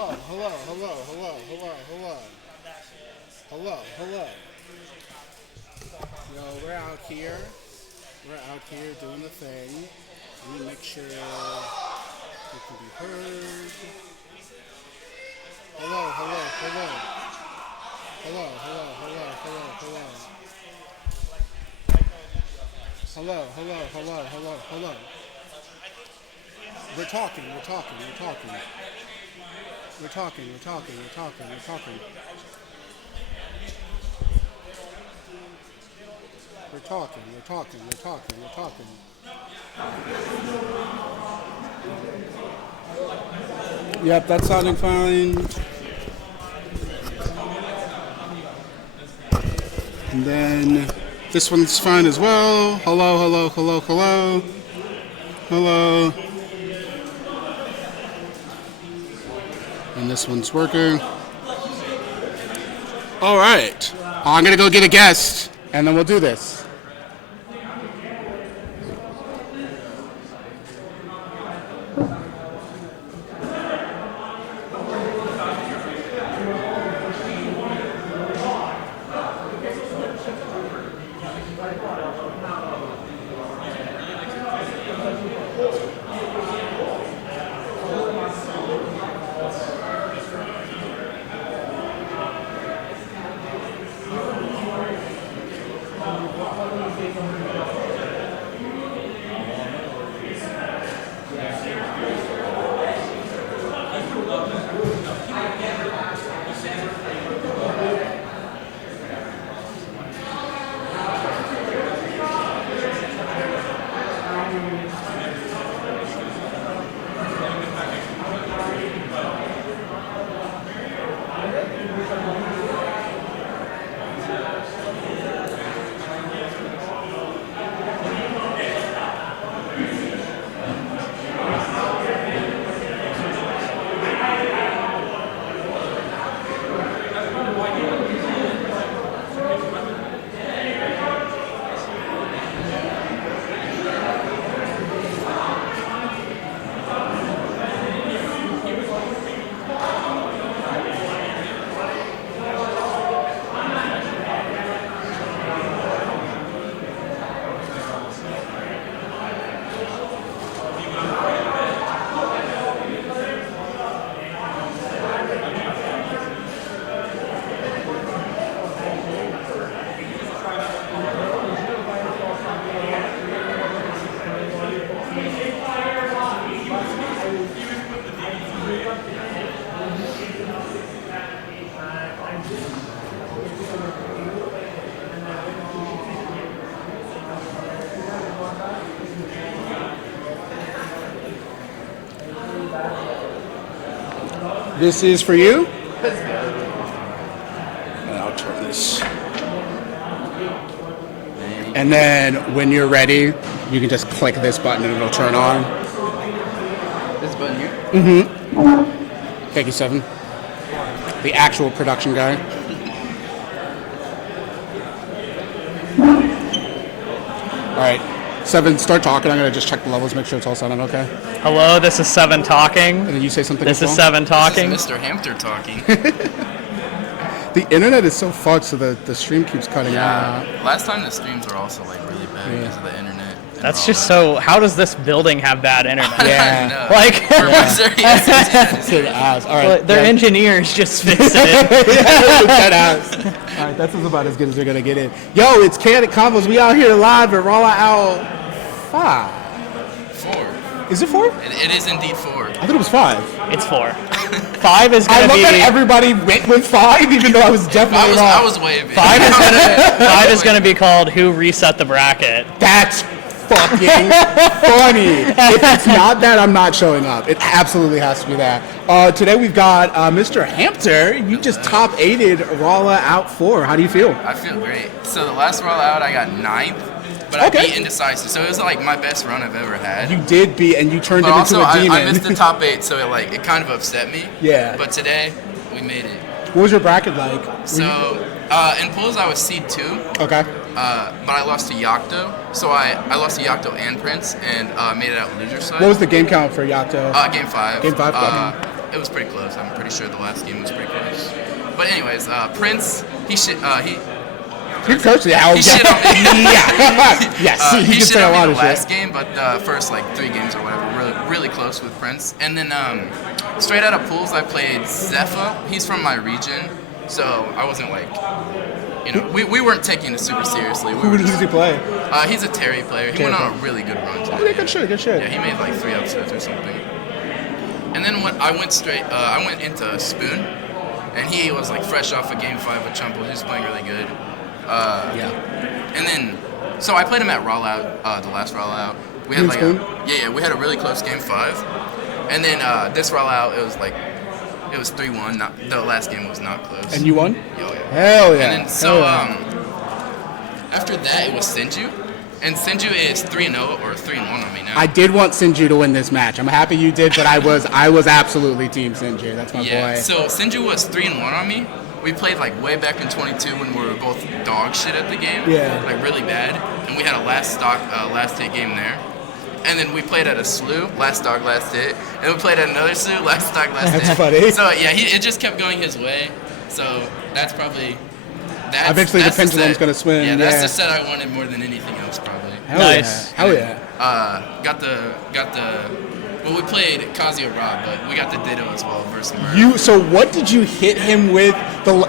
Hello. Yo, we're out here. We're out here doing the thing. Let me make sure we can be heard. Hello. Hello. We're talking. We're talking. Yep, that's sounding fine. And then this one's fine as well. Hello. And this one's working. All right. I'm going to go get a guest, and then we'll do this. This is for you. And I'll turn this. And then when you're ready, you can just click this button and it'll turn on. This button here? Mm-hmm. Thank you, Seven. The actual production guy. All right. Seven, start talking. I'm going to just check the levels, make sure it's all sounding okay. Hello, this is Seven talking. And then you say something. This is Seven talking. This is Mr. Hampton talking. The internet is so fucked, so the stream keeps cutting out. Last time the streams were also like really bad because of the internet. That's just so. How does this building have bad internet? Yeah. Like, All right. their engineers just fixed it. Dead ass. All right, that's about as good as they're gonna get in. Yo, it's Khaotic Convos. We out here live at Rolla Out 5. 4. Is it 4? It is indeed 4. I thought it was 5. It's 4. 5 is gonna I be. love that everybody went with 5, even though I was definitely wrong. I was waving. 5 is gonna be called Who Reset the Bracket. That's fucking funny. If it's not that, I'm not showing up. It absolutely has to be that. Today we've got Mr. Hampton. You just top 8'd Rolla Out 4. How do you feel? I feel great. So the last Rolla Out I got 9th, but I beat Indecisive. So it was like my best run I've ever had. You did beat, and you turned it into a demon. I missed the top 8, so it kind of upset me. Yeah. But today we made it. What was your bracket like? So in pools I was seed 2. Okay. But I lost to Yocto. So I lost to Yocto and Prince and made it out loser side. What was the game count for Yocto? Game 5. Game 5. it was pretty close. I'm pretty sure the last game was pretty close. But anyways, Prince, he shit on me. Yeah. Yes. He shit say a on lot me of the last shit. game, but the first like 3 games or whatever, really close with Prince. And then straight out of pools, I played Zephyr. He's from my region, so I wasn't like, we weren't taking it super seriously. Who does he play? He's a Terry player. He went on a really good run today. Okay, good shit. Yeah, he made like 3 upsets or something. And then when I went into Spoon, and he was like fresh off of Game 5 with Chumple. He was playing really good. And then, so I played him at Rolla Out, the last Rolla Out. We had we had a really close Game 5. And then this Rolla Out, it was 3-1. The last game was not close. And you won? Oh, yeah. Hell yeah. And then, so after that, it was Senju. And Senju is 3-0 or 3-1 on me now. I did want Senju to win this match. I'm happy you did, but I was absolutely team Senju. That's my boy. So Senju was 3-1 on me. We played like way back in 22 when we were both dog shit at the game. Yeah. Like really bad. And we had a last hit game there. And then we played at a slew, last dog, last hit. And we played at another slew, last dog, last hit. That's funny. So yeah, it just kept going his way. So that's probably... Eventually the pendulum's going to swing. Yeah, that's the set I wanted more than anything else probably. Nice. Hell yeah. Got the... Well, we played Kazuya Rob, but we got the Ditto as well versus Murray. So what did you hit him with?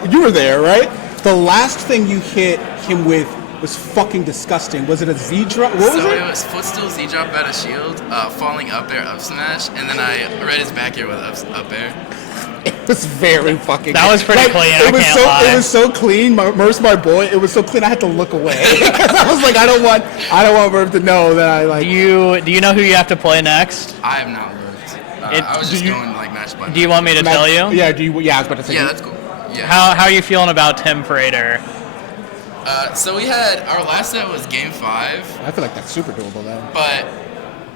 You were there, right? The last thing you hit him with was fucking disgusting. Was it a Z drop? What was it? It was footstool Z drop out of shield, falling up air, up smash, and then I read his back air with up air. It was very fucking. That was pretty clean. I can't lie. It was so clean. Merce, my boy, it was so clean. I had to look away because I was like, I don't want Merv to know that I like. Do you know who you have to play next? I have not looked. I was just going like match by match. Do you want me to tell you? Yeah. Yeah, I was about to say. Yeah, that's cool. Yeah. How are you feeling about Tim Prater? So we had our last set was Game 5. I feel like that's super doable though. But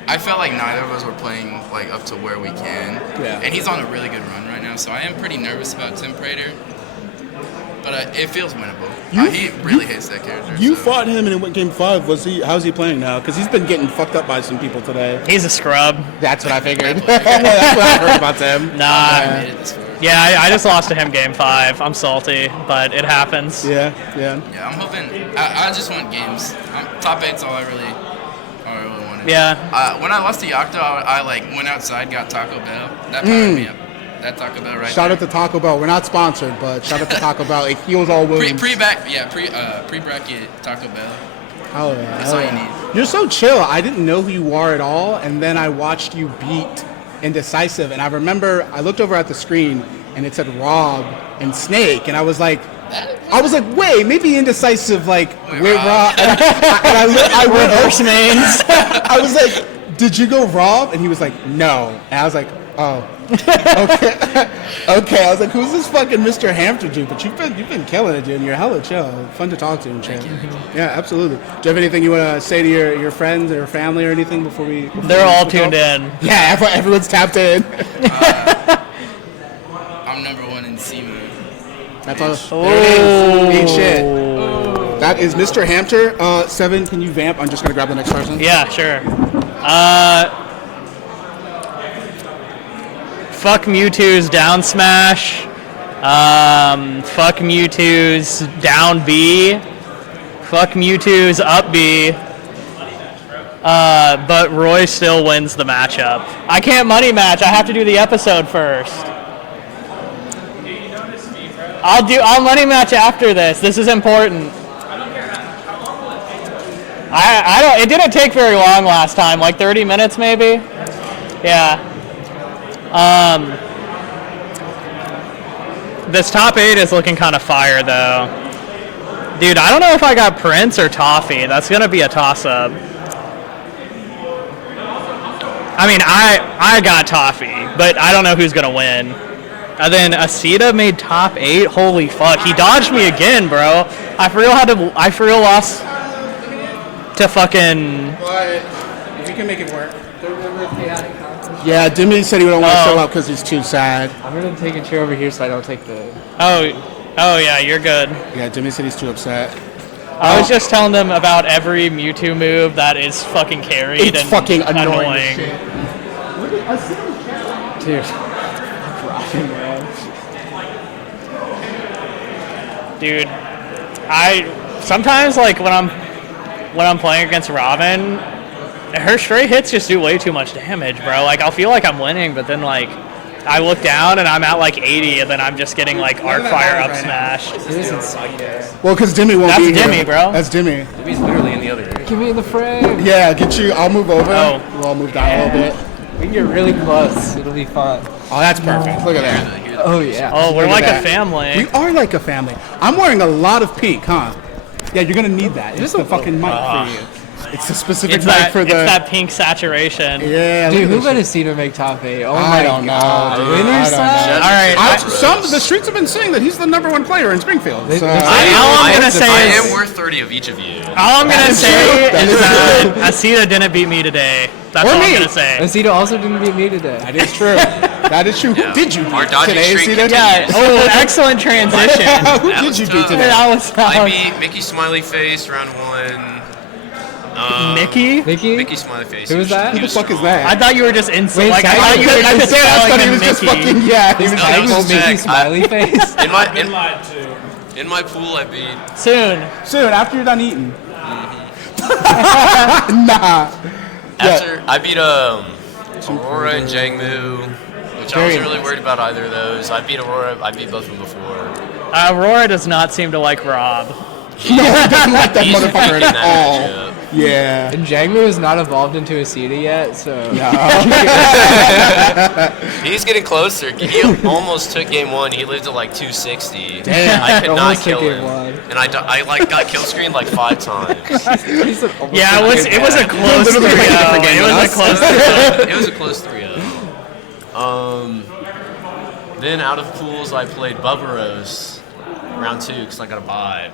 I felt like neither of us were playing like up to where we can. Yeah. And he's on a really good run right now, so I am pretty nervous about Tim Prater. But it feels winnable. He really hates that character. You fought him in Game 5. How's he playing now? Because he's been getting fucked up by some people today. He's a scrub. That's what I figured. That's what I heard about him. Nah. I made it this far. Yeah, I just lost to him Game 5. I'm salty, but it happens. Yeah. Yeah, I'm hoping. I just want games. Top 8's all I really wanted. Yeah. When I lost to Yakuto, I like went outside, got Taco Bell. That powered me up. That Taco Bell right Shout there. out to Taco Bell. We're not sponsored, but shout out to Taco Bell. It heals all wounds. Pre-bracket Taco Bell. Oh yeah. That's all you need. You're so chill. I didn't know who you are at all, and then I watched you beat Indecisive, and I remember I looked over at the screen and it said Rob and Snake, and I was like, wait, maybe Indecisive wait, Rob. And I went Reverse names. I was like, did you go Rob? And he was like, no. And I was like, oh. Okay. I was like, who's this fucking Mr. Hampton dude? But you've been killing it, dude. And you're hella chill. Fun to talk to and shit. Yeah, absolutely. Do you have anything you want to say to your friends or family or anything before we? They're all tuned in. Yeah, everyone's tapped in. I'm number 1 in C-Mode. That's all. There it is. Eat shit. That is Mr. Hampter. 7, can you vamp? I'm just gonna grab the next person. Yeah, sure. Fuck Mewtwo's down smash. Fuck Mewtwo's down B. Fuck Mewtwo's up B. But Roy still wins the matchup. I can't money match. I have to do the episode first. I'll money match after this. This is important. I don't. It didn't take very long last time. Like 30 minutes maybe. Yeah. This top 8 is looking kind of fire though. Dude, I don't know if I got Prince or Toffee. That's gonna be a toss-up. I mean, I got Toffee, but I don't know who's gonna win. And then Asita made top 8. Holy fuck, he dodged me again, bro. I for real lost to fucking. But we can make it work. Yeah, Demi said he don't want to show up because he's too sad. I'm gonna take a chair over here so I don't take the. Oh yeah, you're good. Yeah, Demi said he's too upset. I was just telling them about every Mewtwo move that is fucking carried It's and fucking annoying as shit. Dude. talking, man. Dude, I sometimes like when I'm playing against Robin, her straight hits just do way too much damage, bro. Like I'll feel like I'm winning, but then like I look down and I'm at like 80, and then I'm just getting like arc fire up smash. This is insane. Well, because Demi won't be That's here. Demi, bro. That's Demi. He's literally in the other area. Give me the frame. Yeah, get you. I'll move over. Oh. We'll all move down a little bit. We can get really close. It'll be fun. Oh, that's perfect. Look at that. Oh yeah. Oh, we're Look like at a that. family. We are like a family. I'm wearing a lot of pink, huh? Yeah, you're gonna need that. It's the fucking mic for you. It's the specific It's mic that, for the. it's that pink saturation. Yeah. Dude, who look at let this Aceto make top 8? Oh shit. my I don't know. god. Dude. Winner's I don't side? know. All right. The streets have been saying that he's the #1 player in Springfield. So. All I'm gonna say I is, am worth 30 of each of you. all I'm gonna is say true. That is is that Asita didn't beat me today. That's Or all me. I'm gonna say. Aceto also didn't beat me today. That is true. That is true. Yeah. Who did you Our beat dodging today? streak Aceto? continues. Oh, excellent transition. Who That did was you tough. beat today? That was I beat Mickey Smiley Face round 1. Mickey. Mickey? Mickey Smiley Face. Who was that? Who the fuck is that? I thought you were just insane. Wait, Like I Zach- thought you were I just said I calling thought he him was just Mickey. fucking yeah. He was No, I that was was Mickey Jack. Smiley Face. In my pool, I beat. Soon. Soon after you're done eating. Nah. After I beat Aurora and Jangmu, which I wasn't really worried about either of those. I beat Aurora. I beat both of them before. Aurora does not seem to like Rob. No, he doesn't like that He's motherfucker picking at that all. matchup. Yeah. And Jangmu is not evolved into Aceto yet, so. He's getting closer. He almost took game 1. He lived at like 260. Damn. I could not Almost kill took him, game 1. and I like got kill screened like 5 times. He said almost Yeah, it took was a game close 3-0. Literally playing a different game It than was a us. close 3-0. It was a close 3-0. Then out of pools, I played Bubbaros round 2 because I got a bye.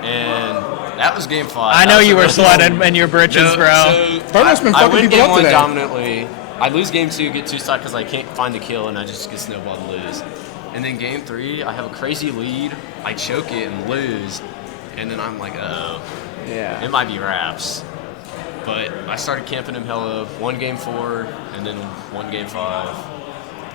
And that was game 5. I know That was you a were really- sweating in your britches, No, bro. So Burner's been I fucking win people game up 1 today. dominantly. I lose game 2, get 2 stock because I can't find the kill, and I just get snowballed and lose. And then game 3, I have a crazy lead. I choke it and lose. And then I'm like, oh, Yeah. it might be wraps. But I started camping him hella. Won game 4, and then won game 5.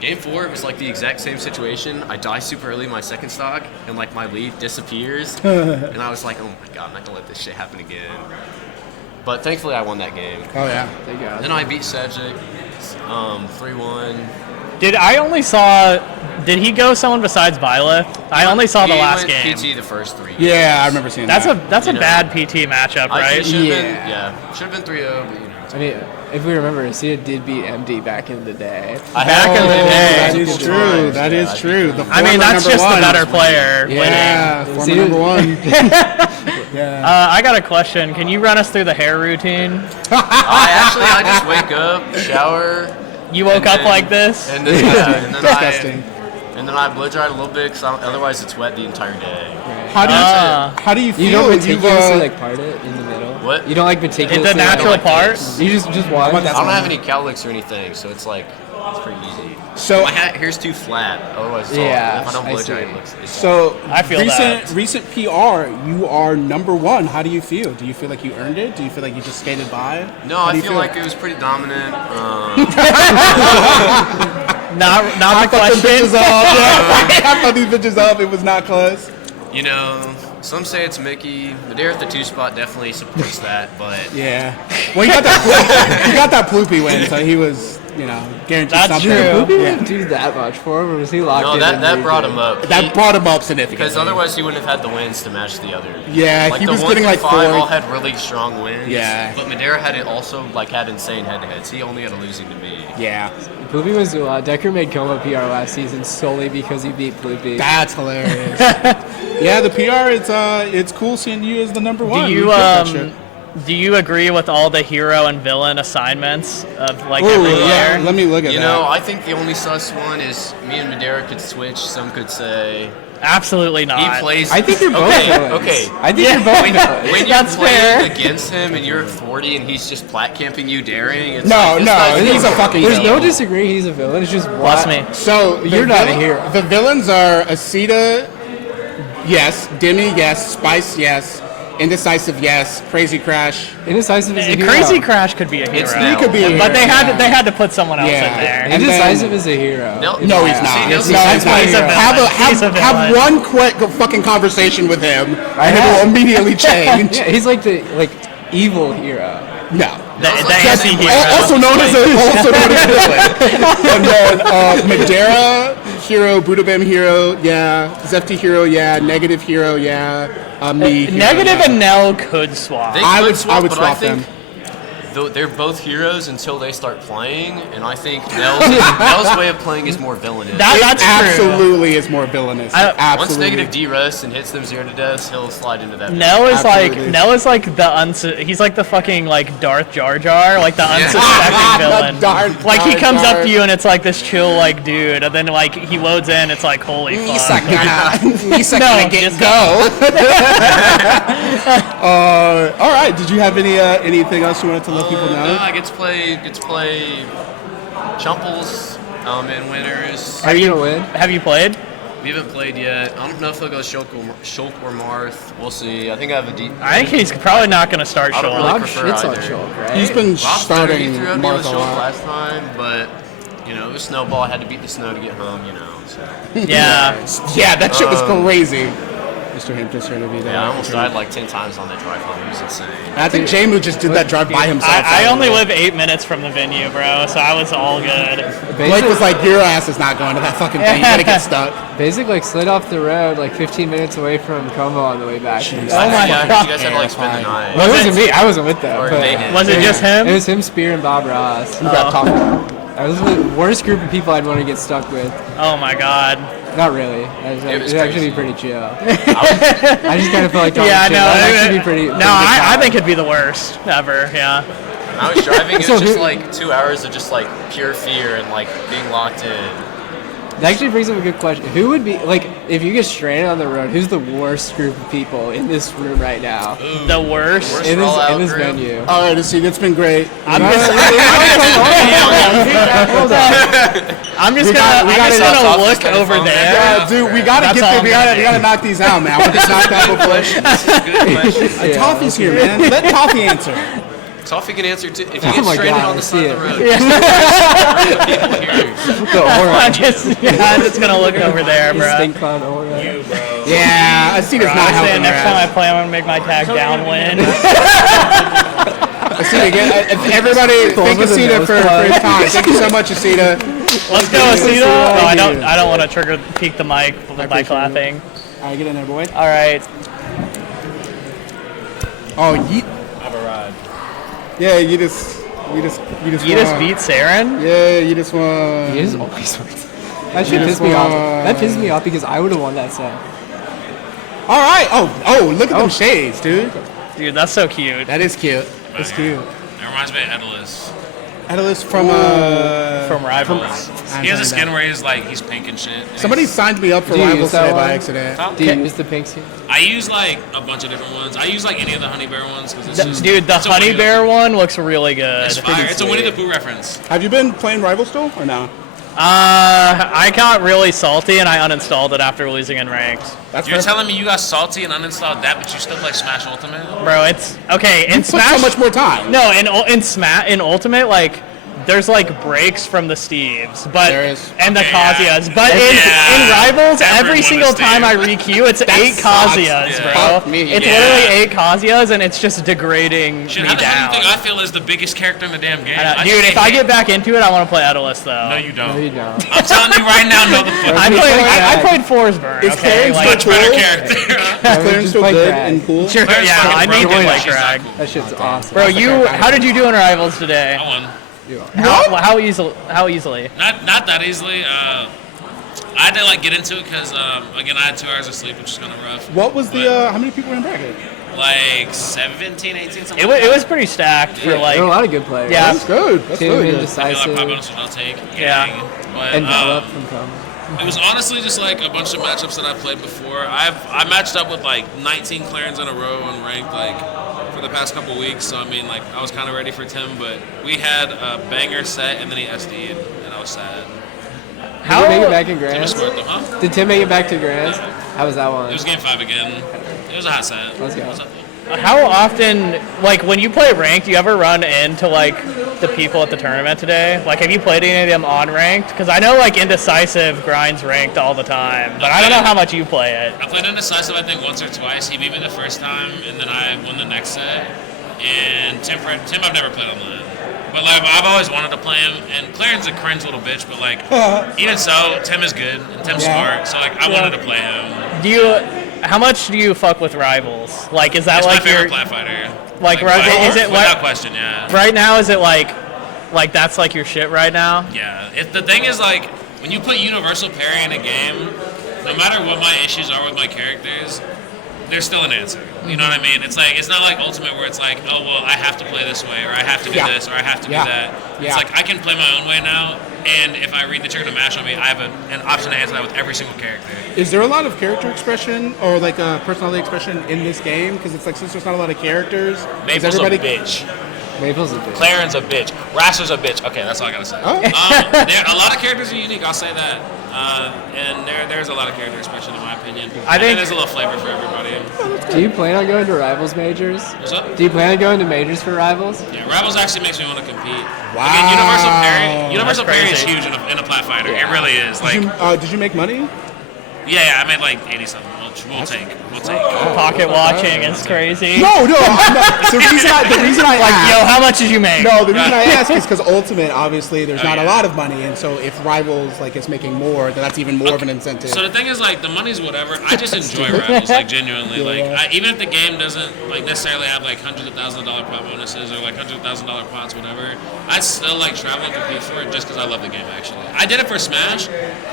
Game 4, it was like the exact same situation. I die super early in my second stock, and like my lead disappears. And I was like, oh my god, I'm not gonna let this shit happen again. But thankfully, I won that game. Oh yeah. Thank God. Then I beat Cedric, 3-1. Did he go someone besides Viola? I only saw the last He game. went PT the first 3 games. Yeah, I remember seeing That's that. a You know, bad PT matchup, I right? should have Yeah. been, should have been 3-0, but you know. I mean, if we remember, Aceto did beat MD back in the day. Back in the day. That is true. That Yeah, is I true. beat The I mean, former that's number just one. the better player winning. Yeah, former See, number 1. Yeah. I got a question. Can you run us through the hair routine? I just wake up, shower, You woke And up then- like this? and then, and then Disgusting. I blow dry it a little bit because otherwise it's wet the entire day. How do you Ah. how do you feel? You don't You've, meticulously like part it in the middle. What? You don't like meticulously. It's a like, natural like part. this. You just one. I don't have any cowlicks or anything, so it's like it's pretty easy. so My hair's too flat, otherwise it's Yeah, all, if I don't I blow dry see. it looks. It's so I feel recent that. recent PR. You are number 1. How do you feel? Do you feel like you earned it? Do you feel like you just skated by? No, How do I you feel like it was pretty dominant. Not I the fucked them question. bitches off. Yeah. I fucked these bitches up. It was not close. You know, some say it's Mickey. Madeira at the 2 spot definitely supports that, but Yeah. Well, he got that. He got that Ploopy win, so he was, guaranteed That's something. true. He Yeah. didn't do that much for him, or was he locked no, in? that brought him up. That brought him up significantly. Because otherwise he wouldn't have had the wins to match the other. Yeah, like he the was 1 getting through like 5 4. all had really strong wins. Yeah. But Madeira had it also had insane head-to-heads. He only had a losing to me. Yeah. Poopy was Decker made Coma PR last season solely because he beat Poopy. That's hilarious. Yeah, the PR. It's cool seeing you as the number 1. Do you killed that shit. do you agree with all the hero and villain assignments of like Ooh, every yeah. player? Let me look at You that. know, I think the only sus one is me and Madeira could switch. Some could say Absolutely not. he plays. I think you're both okay. villains. Okay. I think you're both When, villains. when you're That's playing fair. against him and you're at 40 and he's just plat camping you daring, it's No, like, this no, guy's he's a evil. fucking There's villain. no disagreeing he's a villain. It's just Bless me. So the You're not a villain- hero. The villains are Aceto, yes. Demi, yes. Spice, yes. Indecisive, yes. Crazy Crash. Indecisive is a hero. Crazy Crash could be a hero. It's He Nell. could be a hero. But they yeah. had to put someone else Yeah. in there. And Indecisive then- is a hero. No, No, he's See, not. Nell's No, he's not. He's a villain. Have one quick fucking conversation with him, and it will immediately change. Yeah, he's like the evil hero. No. The Just- anti-hero. also known as villain. And then Madara hero, Budabem hero, yeah. Zefty hero, yeah. Negative hero, yeah. Me. Hero, Negative yeah. and Nell could swap. They I could would swap, but swap them. They're both heroes until they start playing, and I think Nell's way of playing is more villainous. That's true. Absolutely is more villainous. I- Once Absolutely. negative D-rests and hits them 0 to death, he'll slide into that. Nell is Absolutely. he's like the fucking like Darth Jar Jar, like the unsuspecting villain. Darth Like he Jar comes Jar. up to you and it's like this chill like dude, and then like he loads in, it's like holy fuck. Misa No, gonna get just go. All right. Did you have anything else you wanted to let people know? No, I get to play Chumples in winners. Are you gonna win? Have you played? We haven't played yet. I don't know if he'll go Shulk or Marth. We'll see. I think I have a deep. I think he's probably not gonna start I don't Shulk. really Rob prefer shits on either. Shulk, right? He's been Rob's better. starting He threw at me with Martha a Shulk lot. last time, but it was snowball. I had to beat the snow to get home. So. Yeah. Yeah, that shit was crazy. Mr. Hampton's trying to be there. Yeah, I almost died like 10 times on that drive home. It was insane. And I think Jamu just did that drive by himself. I only live 8 minutes from the venue, bro, so I was all good. Blake was like, your ass is not going to that fucking thing. You gotta get stuck. Basic slid off the road 15 minutes away from Como on the way back. Oh my Yeah, God. you guys had to spend the night. Well, it wasn't me. I wasn't with them. Or but they did. Was it just him? It was him, Spear, and Bob Ross. You got talking. I was the worst group of people I'd want to get stuck with. Oh my God. Not really. It was It'd actually crazy. be pretty chill. I just kind of feel like talking Yeah, shit. no, That'd actually be pretty. no, I think it'd be the worst ever. Yeah. I was driving. It So was just who- 2 hours of just pure fear and being locked in. That actually brings up a good question. Who would be if you get stranded on the road? Who's the worst group of people in this room right now? The worst. Worst In Rolla Out this group? venue. All right, let's see. It's been great. I'm just gonna look over there. Yeah, dude, we gotta That's get all there. I'm We gonna gotta knock these out, man. We're just knocked out before. Good question. Toffee's here, man. Let Toffee answer. Toffee can answer too. If you Oh get my stranded God, on I the see side it. of the road, people here. The aura. I'm just gonna look over there, bro. Stink clown aura. Yeah, I see this not I'm saying helping. next time I Raz. play, I'm gonna make my tag downwind. Asita again. Everybody, thank with the Asita nose for plug. his time. Thank you so much, Asita. Let's go, Asita. Oh, I don't want to peek the mic by appreciate clapping. All right, get in there, boy. All right. Oh, yeet. I've arrived. Yeah, you just You just beat Saren? Yeah, you just won. He is always with. That should piss me off. That pisses me off because I would have won that set. All right. Oh, look at them shades, dude. Dude, that's so cute. That is cute. That's cute. It reminds me of Edalus. Edalus from From Rivals. He has a skin where he's pink and shit. And Somebody signed me up for Do you Rivals use that today by one? accident. Huh? Do you use the pink suit? I use a bunch of different ones. I use any of the Honey Bear ones because it's just Dude, the it's a Honey Winnie Bear one looks really the, good. It's fire. It's a Winnie the Pooh reference. Have you been playing Rivals still or no? I got really salty and I uninstalled it after losing in ranked. That's You're fair. telling me you got salty and uninstalled that, but you still play Smash Ultimate? Bro, it's okay. In You put Smash, so much more time. No, in Ultimate, there's breaks from the Steves, but There is. and the Okay, yeah. Kazuya's. But Yeah. in Rivals, Everyone every is single time I Steve. re-queue, it's 8 sucks. Kazuya's, Yeah. bro. Fuck me. It's Yeah. literally 8 Kazuya's, and it's just degrading Shit, me how the hell down. do you think I feel is the biggest character in the damn game? Dude, if I get back into it, I want to play Edalus though. No, you don't. No, you don't. I'm telling you right now, no the fuck. I played Forsberg. Is Okay, Clarence Much better Cool. character. Is Clarence just still play good Crag. and cool? sure, Clarence yeah, fucking I need to broken. play She's not Crag. cool. That shit's awesome. Bro, how did you do in Rivals today? I won. How easily? Not that easily. I had to get into it because again I had 2 hours of sleep, which is kind of rough. What was the? How many people were in bracket? 17, 18, something. It was pretty stacked for There are a lot of good players. Yeah. That's good. That's Tim, really good. Indecisive, Probably honest, I'll take. Yeah. But and Gallup from Como. it was honestly just a bunch of matchups that I played before. I matched up with 19 Clarins in a row on ranked for the past couple weeks. So I mean I was kind of ready for Tim, but we had a banger set and then he SD'd and I was sad. Did he make it back in Tim Grand? scored though, huh? Did Tim make it back to Grand? How was that It one? was game 5 again. It was a hot set. Let's go. It was a- How often, like, when you play ranked, do you ever run into, like, the people at the tournament today? Like, have you played any of them on ranked? Because I know, like, Indecisive grinds ranked all the time, but I don't know how much you play it. I played Indecisive, I think, once or twice. He beat me the first time, and then I won the next set. And Tim I've never played online. But, like, I've always wanted to play him. And Claren's a cringe little bitch, but, like, even so, Tim is good, and Tim's smart. So, like, I wanted to play him. How much do you fuck with Rivals? Like, is that It's like my favorite your plat fighter. like is it without what question? Yeah. right now? Is it like that's like your shit right now? Yeah. The thing is, like, when you put universal parry in a game, no matter what my issues are with my characters, there's still an answer. You know what I mean? It's like, it's not like Ultimate where it's like, oh well, I have to play this way, or I have to do this, or I have to do that. It's like I can play my own way now, and if I read the trigger to mash on me, I have an option to answer that with every single character. Is there a lot of character expression or like a personality expression in this game? Because it's like since there's not a lot of characters, Maple's a bitch. Maple's a bitch. Claren's a bitch. Rasser's a bitch. Okay, that's all I gotta say. Oh. A lot of characters are unique. I'll say that. And there's a lot of character expression in my opinion. I think there's a little flavor for everybody. Do you plan on going to Rivals majors? What's up? Do you plan on going to majors for Rivals? Yeah, Rivals actually makes me want to compete. Wow. Again, Universal parry is crazy. huge in a plat fighter. It really is. Like, Did you make money? yeah, I made like 80 something. We'll take. Pocket watching is crazy. No, I'm not. The reason I Like, asked, yo, how much did you make? No, the reason I ask is because Ultimate, obviously, there's not a lot of money, and so if Rivals like is making more, then that's even more of an incentive. So the thing is, like, the money's whatever. I just enjoy Rivals, like, genuinely. Like, even if the game doesn't like necessarily have like hundreds of thousands of dollar pot bonuses or like $100,000 pots, whatever, I still like travel and compete for it just because I love the game. Actually, I did it for Smash.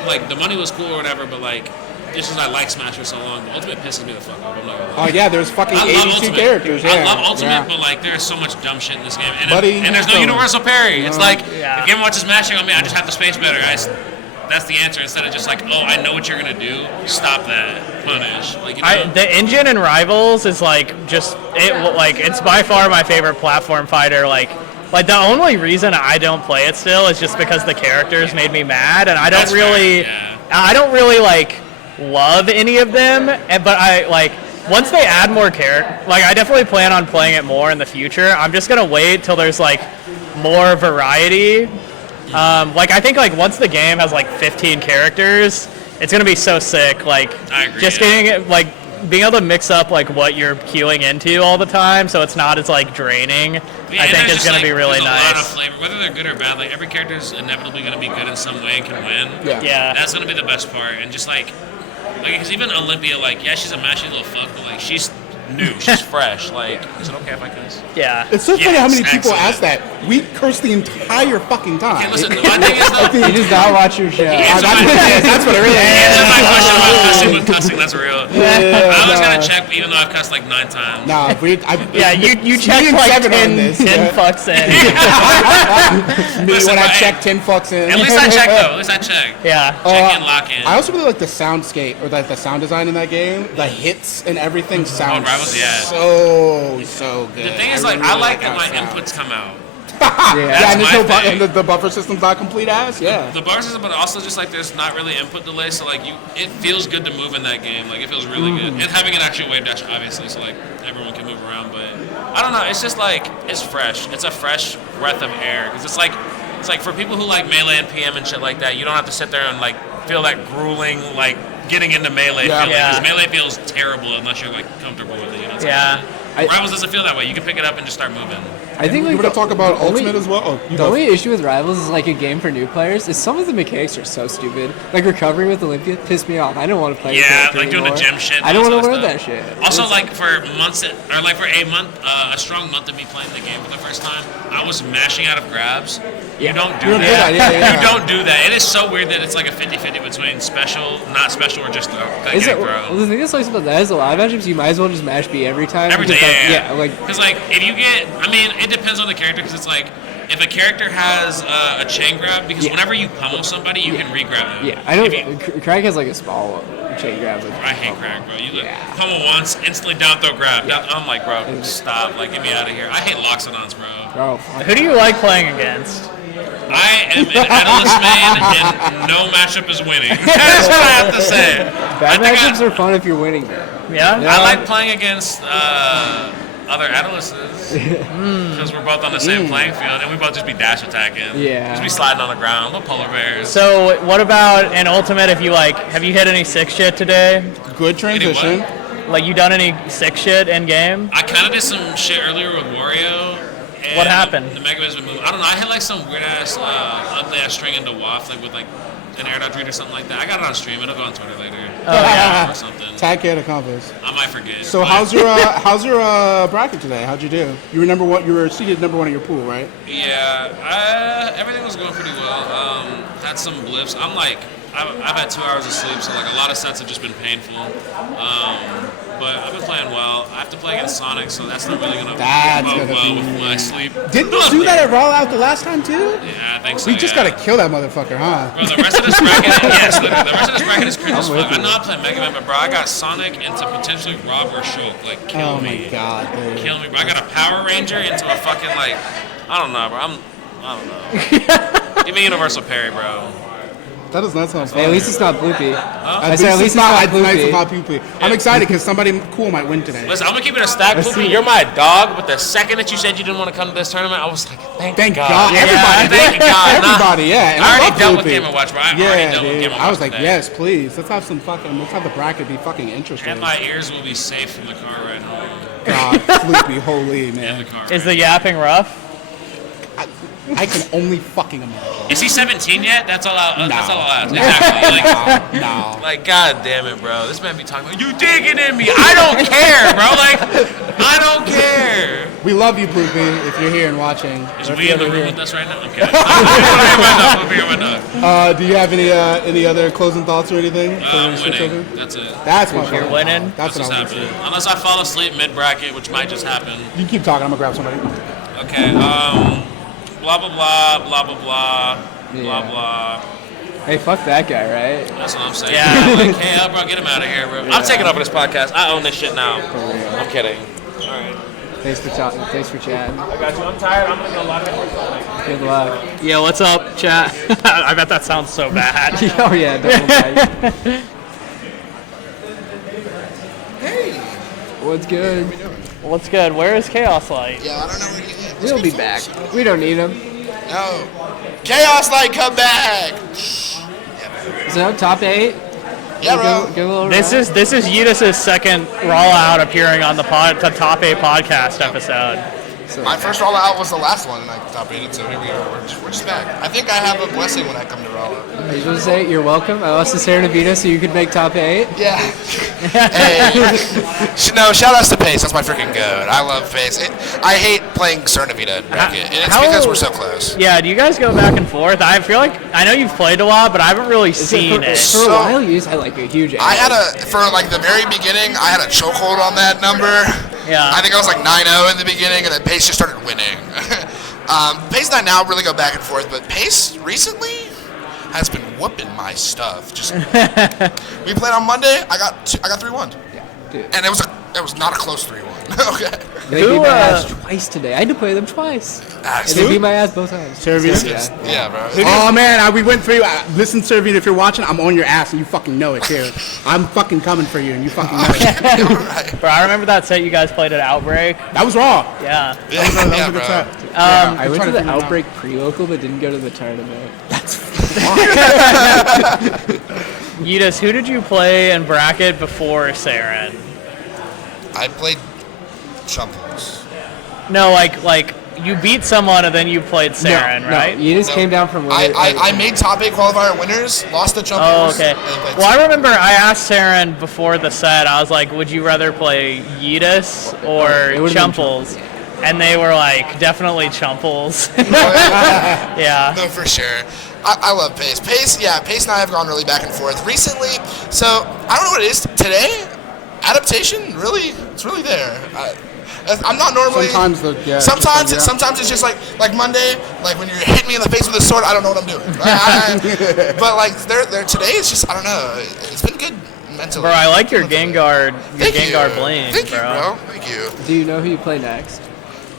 Like, the money was cool or whatever, but like, just because I like Smash for so long, the Ultimate pisses me the fuck off. I'm not gonna lie. Oh yeah, there's fucking I love 82 Ultimate. characters. Yeah. I love Ultimate, Yeah. but like, there's so much dumb shit in this game, and, Buddy, and there's no no. universal parry. It's like Yeah. if Game Watch is mashing on me, I just have to space better. That's the answer. Instead of just like, oh, I know what you're gonna do. Stop that. Punish. Like, you know. The engine in Rivals is like it's by far my favorite platform fighter. Like the only reason I don't play it still is just because the characters made me mad, and I don't That's really, fair, yeah. I don't really like love any of them. But I like once they add more character, like I definitely plan on playing it more in the future. I'm just gonna wait till there's like more variety. Like I think like once the game has like 15 characters, it's gonna be so sick. Like I agree, just yeah. getting it like being able to mix up like what you're queuing into all the time, so it's not as like draining. Yeah, I and think there's is gonna just, be really there's a lot of nice. flavor, whether they're good or bad. Like, every character is inevitably gonna be good in some way and can win. Yeah. That's gonna be the best part. And just like, because even Olympia, like, yeah, she's a mashy little fuck, but like, she's new, she's fresh. Like, is it okay if I cuss? Yeah. It's so funny how many Yes, people excellent. ask that. We curse the entire fucking time. Okay, listen, my thing is though, You just not watch your show. Answer That's what it really is. answer my question about cussing with cussing. That's real. Yeah, I was nah. gonna check, even though I've cussed like 9 times. Nah, Yeah, you me checked and like Kevin on 10 this, 10 yeah. fucks in. Me Listen, when I but, check 10 fucks in. At least I checked though. At least I checked. Yeah. Check in, lock in. I also really like the soundscape or like the sound design in that game. The hits and everything sound Rivals, yeah. so good. The thing is, I like, really I like that how my it sounds. inputs come out. Yeah, and, That's there's my no thing. the buffer system's not complete ass. Yeah. The bar system, but also just like there's not really input delay, so like it feels good to move in that game. Like, it feels really good. And having an actual wave dash, obviously, so like everyone can move around. But I don't know. It's just like it's fresh. It's a fresh breath of air because it's like for people who like melee and PM and shit like that. You don't have to sit there and like feel that grueling like getting into melee Yeah. feeling because Yeah. melee feels terrible unless you're like comfortable with it. You know. What I'm Yeah. saying? Rivals doesn't feel that way. You can pick it up and just start moving. I think You like want to talk about the only- Ultimate as well? Oh, you The go. only issue with Rivals is like a game for new players is some of the mechanics are so stupid. Like recovering with Olympia pissed me off. I don't want to play. the Yeah, character like doing the anymore. gym shit. and I don't all want to that learn stuff. that shit. Also, It's- like for months, or like for a month, a strong month of me playing the game for the first time, I was mashing out of grabs. You don't do You don't do that. that, yeah. You don't do that. It is so weird that it's like a 50-50 between special, not special, or just Is it, getting well, thrown. the thing that sucks about that is a lot of matchups you might as well just mash B every time. Every because, time, like, yeah. like Because like if you get, I mean, it depends on the character. Because it's like if a character has a chain grab, because Yeah. whenever you pummel somebody, you can re-grab them. yeah, I know. If you- Craig has like a small chain grab. With, I hate crack, bro. You Yeah. pummel once, instantly down throw grab. Down, I'm like, bro, stop. Like, get me out of here. I hate Loxodons, bro. oh, fuck. Who do you like playing against? I am an Atlas main, and no matchup is winning. That's what I have to say. Bad think matchups are fun if you're winning them. Yeah? I like playing against other Atlases because we're both on the same playing field, and we both just be dash attacking. Yeah. Just be sliding on the ground, little polar bears. So what about in Ultimate if you like, have you hit any sick shit today? Good transition. Like you done any sick shit in game? I kind of did some shit earlier with Wario. And What happened? The Mega Man's been moving. I don't know. I had like some weird ass, ugly ass string into waft, like with like an air dodge read or something like that. I got it on stream. It'll go on Twitter later. Or something. Tag Khaotic Convos. I might forget. So but- how's your bracket today? How'd you do? You were number one. You were seeded number one in your pool, right? Yeah, everything was going pretty well. Had some blips. I've had 2 hours of sleep, so like a lot of sets have just been painful. But I've been playing well. I have to play against Sonic, so that's not really gonna That's go gonna well be- with my sleep. Didn't you do that at Rolla Out the last time too? Yeah, I think so. We just yeah. gotta kill that motherfucker, huh? Bro, the rest of this bracket, yes, literally, the rest of this bracket is cringe as fuck. I know I play Mega Man, but bro, I got Sonic into potentially Rob or Shulk. Like, kill Oh me. my god, dude. Kill me, bro. I got a Power Ranger into a fucking, like, I don't know, bro. I don't know. Give me Universal Parry, bro. That does not sound fun. Hey, at least it's not Bloopy. At said at least it's not Poopy. I'm excited because somebody cool might win today. Listen, I'm gonna keep it a stack, Poopy. You're my dog, but the second that you said you didn't want to come to this tournament, I was like, thank God. Everybody, Thank God. everybody, yeah. And I already love dealt with Poopy. Game & Watch, bro. I already Yeah, dealt with dude. Game & Watch I was like, today. yes, please. Let's have the bracket be fucking interesting. And my ears will be safe from the car ride home. God, Floopy, holy And the man. car Is ride. the yapping rough? I can only fucking imagine. Is he 17 yet? That's all I'll ask. No. Exactly. Like, No. like, god damn it, bro. This man be talking about, you digging in me. I don't care, bro. Like, I don't care. We love you, Poopy, if you're here and watching. Is Or if we you're in the ever room here. with us right now? I'm kidding. I'm kidding. Do you have any other closing thoughts or anything? I'm before we switch over? winning. That's it. That's my You're fucking winning? thought. That's That's what what's I want to happening. see. Unless I fall asleep mid-bracket, which might just happen. You can keep talking. I'm gonna grab somebody. Okay, blah, blah, blah, blah, blah, blah, Yeah. blah, blah. Hey, fuck that guy, right? That's what I'm saying. Yeah. Like, hey, bro, get him out of here, bro. I'm taking over this podcast. I own this shit now. I'm kidding. All right. Thanks for chatting. I got you. I'm tired. I'm going to go live. Good luck. Yeah, what's up, chat? I bet that sounds so bad. Oh yeah, double bite. What's good? What's good? Where is Khaos Light? Yeah, I don't know where he is. We'll be back. We don't need him. No. Khaos Light, come back! So top 8. Yeah, bro. Go a little This round. is Yudis' second Rolla Out appearing on the Top 8 podcast episode. So, My first Rolla Out was the last one, and I top rated, so here we are. We're just back. I think I have a blessing when I come to Rolla. I just want to say you're welcome. I lost to Serenavita, so you could make top 8. Yeah. Hey. No, shout outs to Pace. That's my freaking goat. I love Pace. I hate playing Cernavita in bracket, and it's How- because we're so close. Yeah, do you guys go back and forth? I feel like I know you've played a lot, but I haven't really seen For it. a So- while, you had like a huge. I had for like the very beginning, I had a chokehold on that number. Yeah. I think I was like 9-0 in the beginning, and then Pace just started winning. Pace and I now really go back and forth, but Pace recently has been whooping my stuff. Just we played on Monday. I got 3-1, Dude. and it was not a close 3-1. Okay. They beat my ass twice today. I had to play them twice. And they beat my ass both times. Servius? Yeah, bro. Oh man, we went through. Listen, Servius, if you're watching, I'm on your ass and you fucking know it too. I'm fucking coming for you and you fucking know it. All right. Bro, I remember that set you guys played at Outbreak. That was raw. Yeah. Yeah, That was a yeah, good bro. set. I went trying to to the figure it out. Outbreak pre-local, but didn't go to the tournament. Yudis, who did you play in bracket before Saren? I played Chumples. No, like you beat someone and then you played Saren, right? You just came down from where I made top 8 qualifier winners, lost the Chumples. Oh, okay. and then played Well, I remember I asked Saren before the set, I was like, would you rather play Yudis or It would've been Chumples? And they were like, definitely Chumples. Yeah. No, for sure. I love Pace. Pace and I have gone really back and forth recently. So I don't know what it is today. Adaptation, really, it's really there. I'm not normally. Sometimes Sometimes it's just like Monday, like when you're hitting me in the face with a sword, I don't know what I'm doing. But like there today, it's just I don't know. It's been good mentally. Bro, I like your Mentally. Gengar Thank you. Bling, Thank you, bro. bro. Thank you. Do you know who you play next?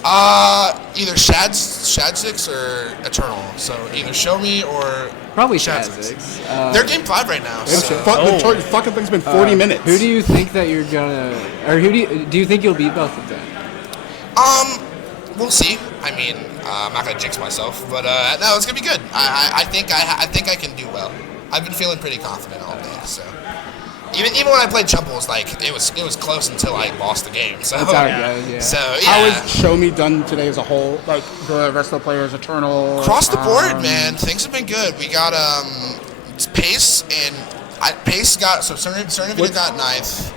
Either Shadzix or Eternal. So either Show Me or Probably Shadzix. Shadzix. They're game 5 right now. So. The fucking thing's been 40 minutes. Who do you think that you're gonna, or who do you think you'll beat both of them? We'll see. I mean, I'm not gonna jinx myself, but no, it's gonna be good. I think I can do well. I've been feeling pretty confident all day. So even when I played Chumples, like it was close until I lost the game. So That's how it goes, yeah. So How yeah. is Show Me done today as a whole? Like the rest of the players, Eternal. Across the board, man, things have been good. We got Pace and Pace got Cernavita got 9th.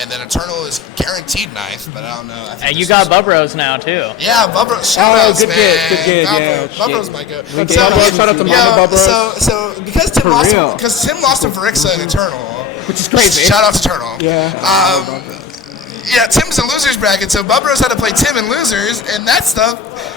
And then Eternal is guaranteed 9th, but I don't know. I think And you this got is- Bubros now too. Yeah, Bubba. Shoutouts, good man. kid, good kid, yeah. Bubba's my good. Shout out to Mama Bubba. So because Tim For lost, real. because Tim lost to Verixa and Eternal, Which is crazy. Shout out to Eternal. Yeah. Yeah, Tim's in losers bracket, so Bubba's had to play Tim in losers, and that stuff.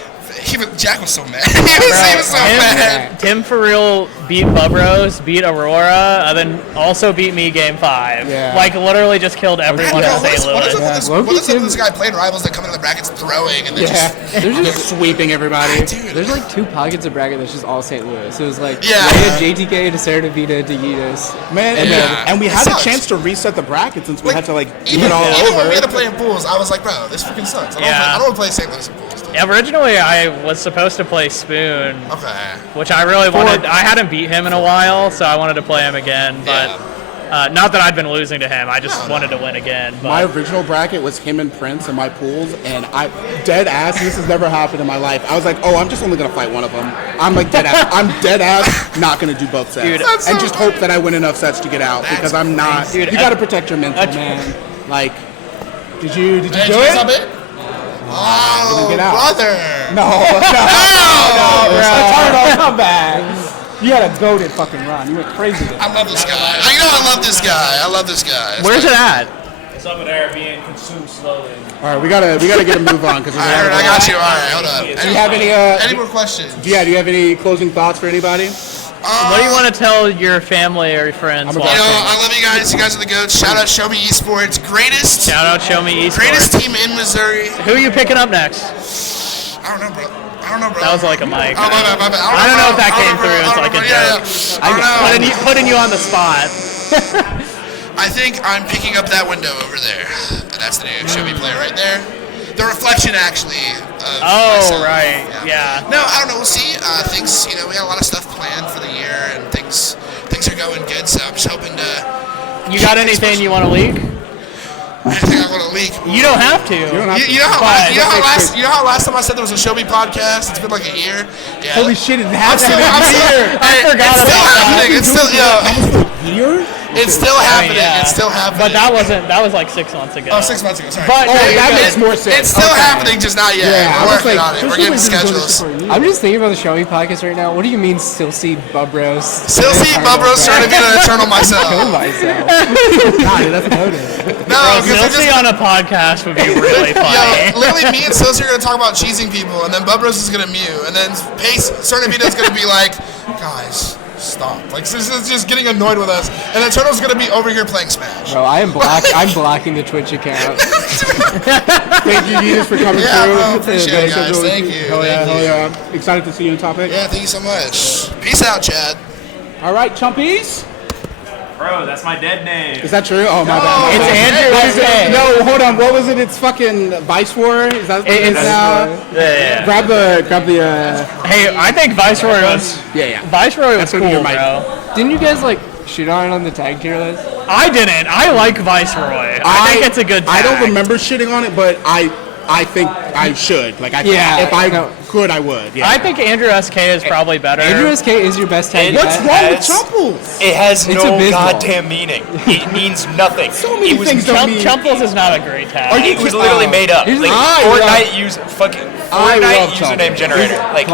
Jack was so mad. he was so mad. Tim for real beat Bubros, beat Aurora, and then also beat me game 5. Yeah. Like literally just killed everyone in What St. is Louis. up with this? Loki What is up with Tim- this guy playing rivals that come into the brackets throwing and then Yeah. just Just sweeping everybody. dude? There's like 2 pockets of bracket that's just all St. Louis. It was like Yeah. JTK to Cernavita to Yeetus. Man, Yeah. and we It had a sucks. chance to reset the bracket since we had to like do even it all when over. we had to play in pools, I was like, bro, this freaking sucks. I don't want to play St. Louis in pools. Dude. Originally, I was supposed to play Spoon, Okay. which I really wanted. I hadn't beat him in a while, so I wanted to play him again. But not that I'd been losing to him. I just wanted to win again. But My original bracket was him and Prince in my pools, and I dead ass. This has never happened in my life. I was like, oh, I'm just only gonna fight one of them. I'm like dead ass. I'm dead ass. Not gonna do both sets, Dude, and just hope that I win enough sets to get out because I'm not. Dude, you gotta protect your mental, man. Like, did you do it? Oh, get out. brother. No, Eternal, come back. You had a goated fucking run. You went crazy there. I love this guy. I love this guy. I love this guy. where's it at? It's over there being consumed slowly. All right, we gotta get a move on because All right, I got you. All right, hold up. Do you have any Any more questions? Yeah, do you have any closing thoughts for anybody? What do you want to tell your family or your friends? You know, I love you guys. You guys are the goats. Shout out Show Me Esports. Greatest Shout out Show Me Esports. greatest team in Missouri. Who are you picking up next? I don't know, bro. That was like a mic. Oh, my bad. I don't know if that came through. It's like a joke. I don't know. Putting you on the spot. I think I'm picking up that window over there. That's the new Show Me player right there. The reflection, actually. Of myself. Right. Yeah. No, I don't know. We'll see. Things, we got a lot of stuff planned for the year, and things are going good. So I'm just hoping to. You got anything you want to leak? Anything I want to leak? You don't have to. You know how last time I said there was a Show Me podcast? It's been like a year. Yeah. Holy shit, it I'm has still, been I'm a still, year. I forgot it's still about that. happening. It's still, Year? it's still happening. Yeah. It's still happening. But that was like 6 months ago. Oh, 6 months ago. Sorry. But that makes more sense. It's still Okay. happening, just not yet. Yeah, I We're was working like, on it. We're getting schedules. I'm just thinking about the Show Me podcast right now. What do you mean Silsey Bubros? Still see Bubros trying to get an Eternal myself. Kill myself. Nah, dude, that's noted. No, Bro, because Silsey on a podcast would be really funny. Yo, literally, me and Silsey are gonna talk about cheesing people, and then Bubros is gonna mute, and then Pace Cernavita's gonna be like, guys, stop. Like, this is just getting annoyed with us, and Eternal's gonna be over here playing Smash. Bro, I'm blocking the Twitch account. Thank you, Yeetus, for coming Yeah, through. bro, appreciate it, guys. Thank you. Hell yeah, Thank hell you. yeah. Excited to see you in topic. Yeah, thank you so much. Peace out, Chad. All right, Chumpies. Bro, that's my dead name. Is that true? Oh, my bad. It's Andrew. What is it? No, hold on. What was it? It's fucking Viceroy. Is that what it is now? Yeah. Grab the. Hey, I think Viceroy was Yeah. Viceroy was That's gonna be cool, your mic. bro. Didn't you guys like shit on the tag tier list? I didn't. I like Viceroy. I think it's a good tag. I don't remember shitting on it, but I think I should. Like, if I could, I would. Yeah. I think Andrew SK is probably better. Andrew SK is your best tag. What's yet. wrong with Chumples? It has It's no abysmal. goddamn meaning. It means nothing. So many things don't mean. Chumples is not a great tag. It was literally made up. Here's Like I Fortnite love username Chumples. generator. Like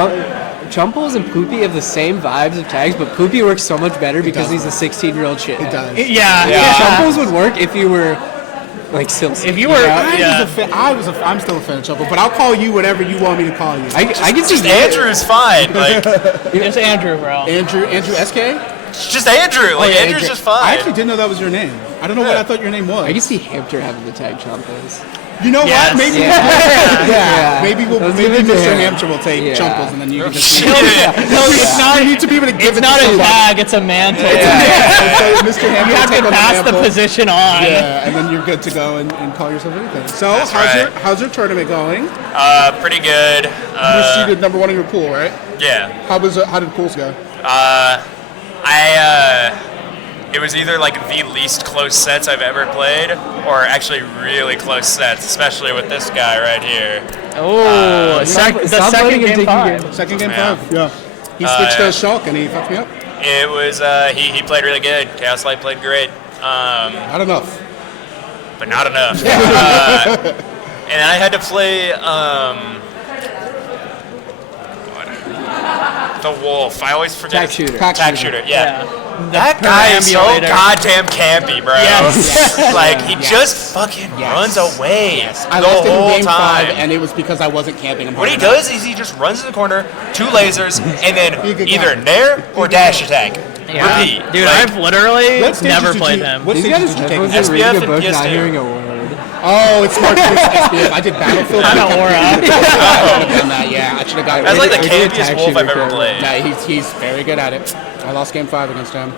Chumples and Poopy have the same vibes of tags, but Poopy works so much better because he's a 16-year-old shit. It does. Yeah. Chumples would work if you were like Silsey. If you were, I'm still a fan of Chumples, but I'll call you whatever you want me to call you. I can see Andrew's fine. Like it's Andrew, bro. Andrew SK? it's just Andrew. Like yeah, Andrew's just I fine. actually didn't know that was your name. I don't know what I thought your name was. I can see Hampter having the tag Chumples. You know Yes. what? Maybe Yeah. maybe Let's give it to Mr. him. Hampshire will take Yeah. Chumples, and then you can just. No, it's not. You need to be able to give It's it not to a somebody. tag. It's a mantle. Yeah. So Mr. Hampshire You have will take to on pass the mantle. position on. Yeah, and then you're good to go and call yourself anything. So That's right. how's your tournament going? Pretty good. You're seeded number 1 in your pool, right? Yeah. How did pools go? It was either like the least close sets I've ever played, or actually really close sets, especially with this guy right here. Oh, the Stop second letting him game take you 5. Second game Yeah. 5. Yeah. He switched to Shulk and he fucked me up. It was he played really good. Khaos Light played great, Not enough. but not enough. And I had to play the wolf. I always forget. Tack shooter. Tack shooter. Yeah. Yeah. That guy is so perambulator. goddamn campy, bro. Yes. Like he just fucking runs away I the lost him in whole game 5, time. and it was because I wasn't camping him. What he hard enough. does is he just runs in the corner, 2 lasers, and then He could either go. nair or dash attack. Yeah. Repeat. Dude, Like, I've literally What stages never did played you- him. What He's stages got his did you take? headphones in SBF reading a and book, not PS2. hearing a word. Oh, it's smart to use SBF. I did Battlefield. Kind of aura. I should have done that. Yeah, I should have got. That's like the We did campiest tack wolf I've shooter ever for- played. Nah, he's very good at it. I lost game 5 against him.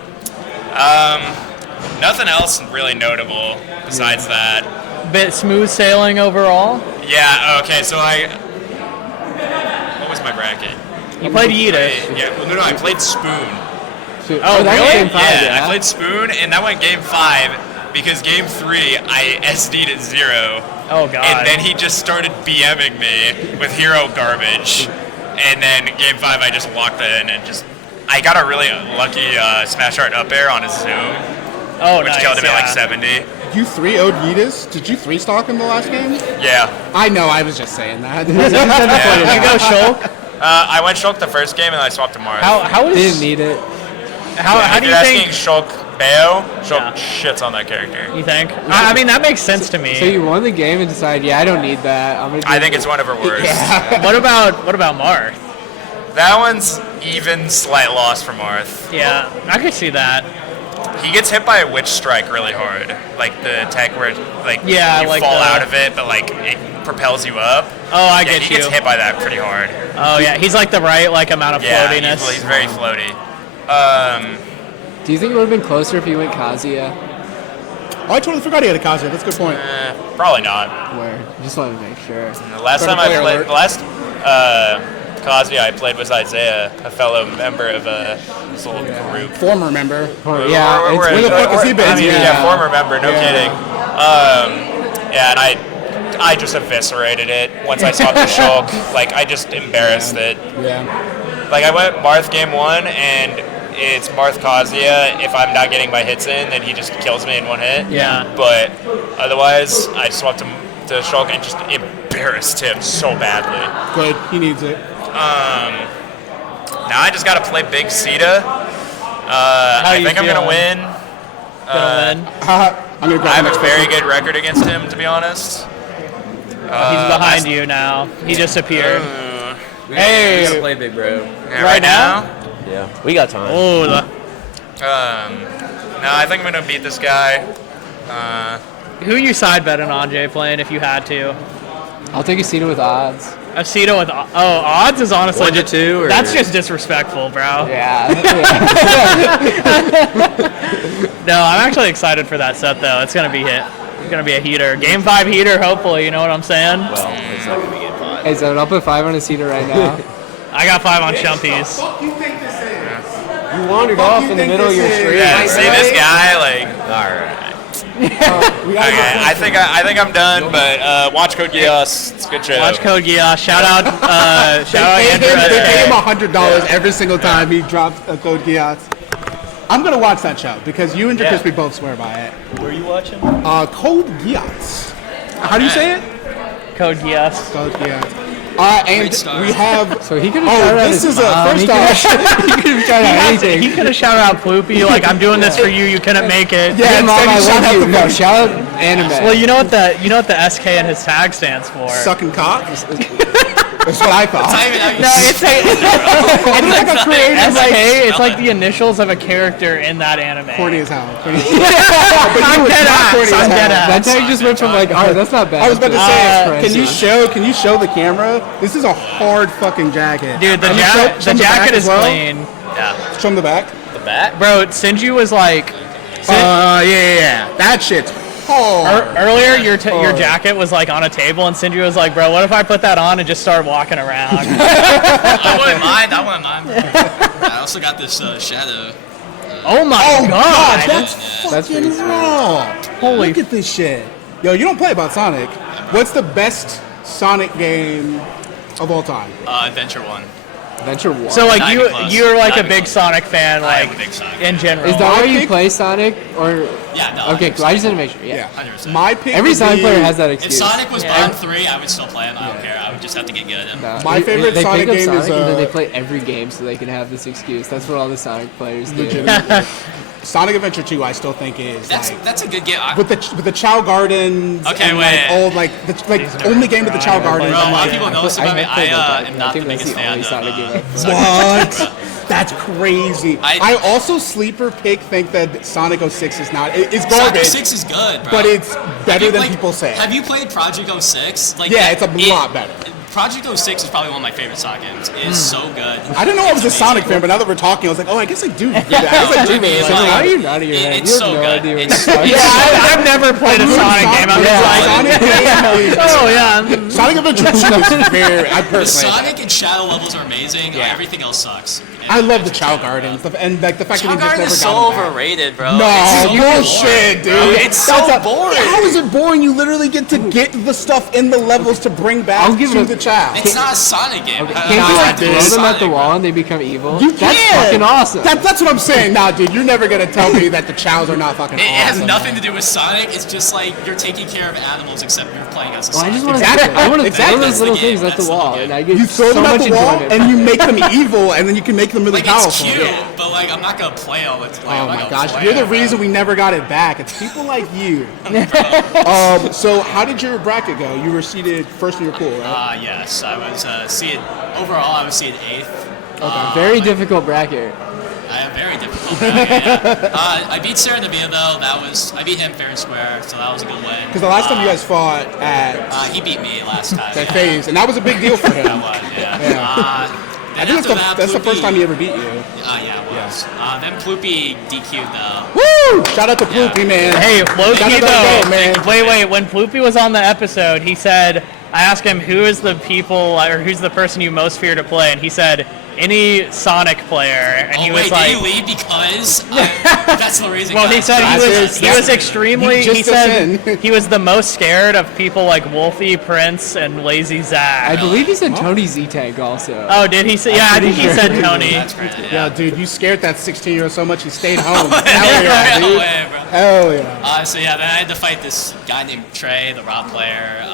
Nothing else really notable besides that. Bit smooth sailing overall. Yeah, okay, so what was my bracket? You played Yiddish. Yeah, well, no, I played Spoon. Oh, that's really? game 5, Yeah, I played Spoon, and that went game 5 because game 3 I SD'd at 0. Oh, God. And then he just started BMing me with hero garbage. And then game 5 I just walked in and I got a really lucky smash art up air on his zoom, oh, which nice, killed him yeah. at like 70. You 3-0'd Yeetus? Did you 3-stock in the last game? Yeah. I know. I was just saying that. You go Shulk. I went Shulk the first game and I swapped to Mars. How Didn't is need it. how if do you're you asking think? Shulk Bayo, Shulk Yeah. shits on that character. You think? I mean, that makes sense to me. So you won the game and decided, yeah, I don't need that. I'm gonna. I think it's one of her worst. What about Marth? That one's even slight loss for Marth. Yeah, I could see that. He gets hit by a witch strike really hard, like the tech where like Yeah, you like fall the- out of it, but like it propels you up. Oh, I Yeah, get he you. gets hit by that pretty hard. Oh yeah, he's like the right amount of Yeah, floatiness. he's very floaty. Do you think it would have been closer if you went Kazuya? Oh, I totally forgot he had a Kazuya. That's a good point. Probably not. Where? Just wanted to make sure. The last Better time I player played, alert. the last Kazuya I played was Izaiah, a fellow member of this little group. Former member. Yeah, We're- it's- Where the fuck has he been? I mean, yeah, former member, no Yeah. kidding. Yeah, and I just eviscerated it once I swapped to Shulk. Like, I just embarrassed it. Yeah. Like, I went Marth game 1, and it's Marth Kazuya. If I'm not getting my hits in, then he just kills me in 1 hit. Yeah. But otherwise, I swapped him to Shulk and just embarrassed him so badly. Good. He needs it. Now I just got to play Big Sita. I you think I'm going to feeling? win. Gonna win. I'm gonna grab I have the a next very person. good record against him, to be honest. He's behind you now. He disappeared. We gotta play big bro. Yeah, Right now? Yeah, we got time. Oh, No, I think I'm gonna beat this guy. who you side betting on, Jay, playing if you had to? I'll take a seat with odds. Aceto with odds is honestly 1 to 2. Or? that's just disrespectful, bro. Yeah. No, I'm actually excited for that set though. It's gonna be hit. It's gonna be a heater. Game 5 heater, hopefully. You know what I'm saying? Well, it's not gonna be game 5. Hey, so I'll put 5 on a seater right now. I got 5 on Shumpies. You think this is? You wandered off in the think middle of this your is? stream. Yeah, see this guy, like. All right. We gotta Okay, I think I'm done, but watch Code Geass. It's a good show. Watch Code Geass. Shout out They Andrew. pay him $100 every single time he drops a Code Geass. I'm gonna watch that show because you and Crispy both swear by it. Where are you watching? Code Geass. How do you say it? Code Geass. Code Geass. And we have. So he could have Oh, shouted out this his is a mom. first He could off. have shouted out anything. He could have shouted out Ploopy, like, I'm doing this for you, you couldn't make it. Yeah, Hey, mom, instead I he shout love out you. the No, shout out anime. Well, you know what the SK and his tag stands for. Sucking cock. That's what I thought. No, it's like a creative it's like the initials of a character in that anime. Corny as hell. I'm dead ass. I'm dead ass. That's how you just went from like, all right, that's not bad. I was about to to say, can you show the camera? This is a hard fucking jacket. Dude, the Show the back jacket as is well? clean. Yeah. Show them the back. The bat? Bro, Sinju was like Yeah. That shit's hard. earlier your jacket was like on a table and Sinju was like, bro, what if I put that on and just start walking around? I wouldn't mind. I also got this shadow. Oh my god. That's That's fucking pretty sweet. raw. Holy Look at this shit. Yo, you don't play about Sonic. What's the best Sonic game of all time? Adventure 1. Adventure 1. So like 90 plus. you're like a 90 big plus. Sonic fan, I am like a big Sonic in fan. general. is that where you pick- play Sonic? Or Yeah, no. okay, cool. I just didn't make sure. Yeah. 100%. My pick. Every would Sonic be- player has that If excuse. Sonic was Yeah. Bond 3, I would still play him. I don't care. I would just have to get good at him. No, My favorite they Sonic pick up game Sonic is, and then they uh, play every game so they can have this excuse. That's what all the Sonic players do. Legitimately. Sonic Adventure 2, I still think is like That's a good game. with the Chow Gardens. Okay, and wait. Like old the only game with the Chow Gardens. Bro, a I'm lot like, of people know this about me. have played that, I but am not the think that's biggest fan only of Sonic game. what? That's crazy. I- I also sleeper pick think that Sonic 06 is not. It's Sonic garbage, 6 is good, bro. but it's better than Like, people say. Have you played Project 06? Like, Yeah, it's a lot better. Project 06 is probably one of my favorite Sonic games. It is so good. I didn't know I was a It's Sonic amazing. fan, but now that we're talking, I was like, oh, I guess I do. Yeah, I guess I do I mean, really like- like How are it. you out of your head? It's You have so no good. idea what It's- you're talking it's- about. I've never played a Sonic game. I'm just like, oh yeah. Sonic Adventure 2 is very. I The personally. Sonic and Shadow levels are amazing. Yeah. Everything else sucks. I love the Chow Gardens and like the fact Chow that we just Garden never is got so them back. overrated, bro. No, It's so bullshit, boring, dude. bro. It's so boring. How is it boring? You literally get to get the stuff in the levels to bring back I'll give to it a- the Chow. It's not a Sonic game. Can't you like dude. throw them at the Sonic, wall bro. and they become evil? You That's can. fucking awesome. That's what I'm saying. Nah, dude, you're never gonna tell me that the Chows are not fucking It has awesome. nothing to do with Sonic. It's just like you're taking care of animals, except you're playing as a Well, I Sonic. just want to Exactly. I want to Exactly. throw those little That's the things game. at the That's the wall, game. and I get You throw so them at much the wall enjoyment. and you make them evil, and then you can make them really Like, it's powerful. cute, but like I'm not gonna play all the time. Oh my gosh, you're the reason we never got it back. It's people like you. So how did your bracket go? You were seated first in your pool, right? Yes, I was seated. Overall, I was seated 8th. Very difficult bracket. I have very difficult. Bracket, yeah. I beat Serendipia though. I beat him fair and square, so that was a good win. Because the last time you guys fought at He beat me last time. that phase, and that was a big deal for him. That was, yeah. I think that's the first time he ever beat you. Yeah, it was. Then Ploopy DQ'd though. Woo! Shout out to Poopy, man. Hey, low Shout key out to though. Go, man. Wait. When Ploopy was on the episode, he said, I asked him who is the people or who's the person you most fear to play, and he said any Sonic player, and he was Wait, like, did he leave because that's the reason? well, he guys. said That's he was it. extremely. He just He said in. he was the most scared of people like Wolfie, Prince, and Lazy Zach. I believe he said Tony Z-Tank also. Oh, did he say? Yeah, I think he pretty said sure. Tony. That's great. Yeah, Yeah. dude, you scared that 16-year-old so much he stayed home. Hell No yeah, dude. way, bro. Hell yeah. So yeah, then I had to fight this guy named Trey, the Raw player.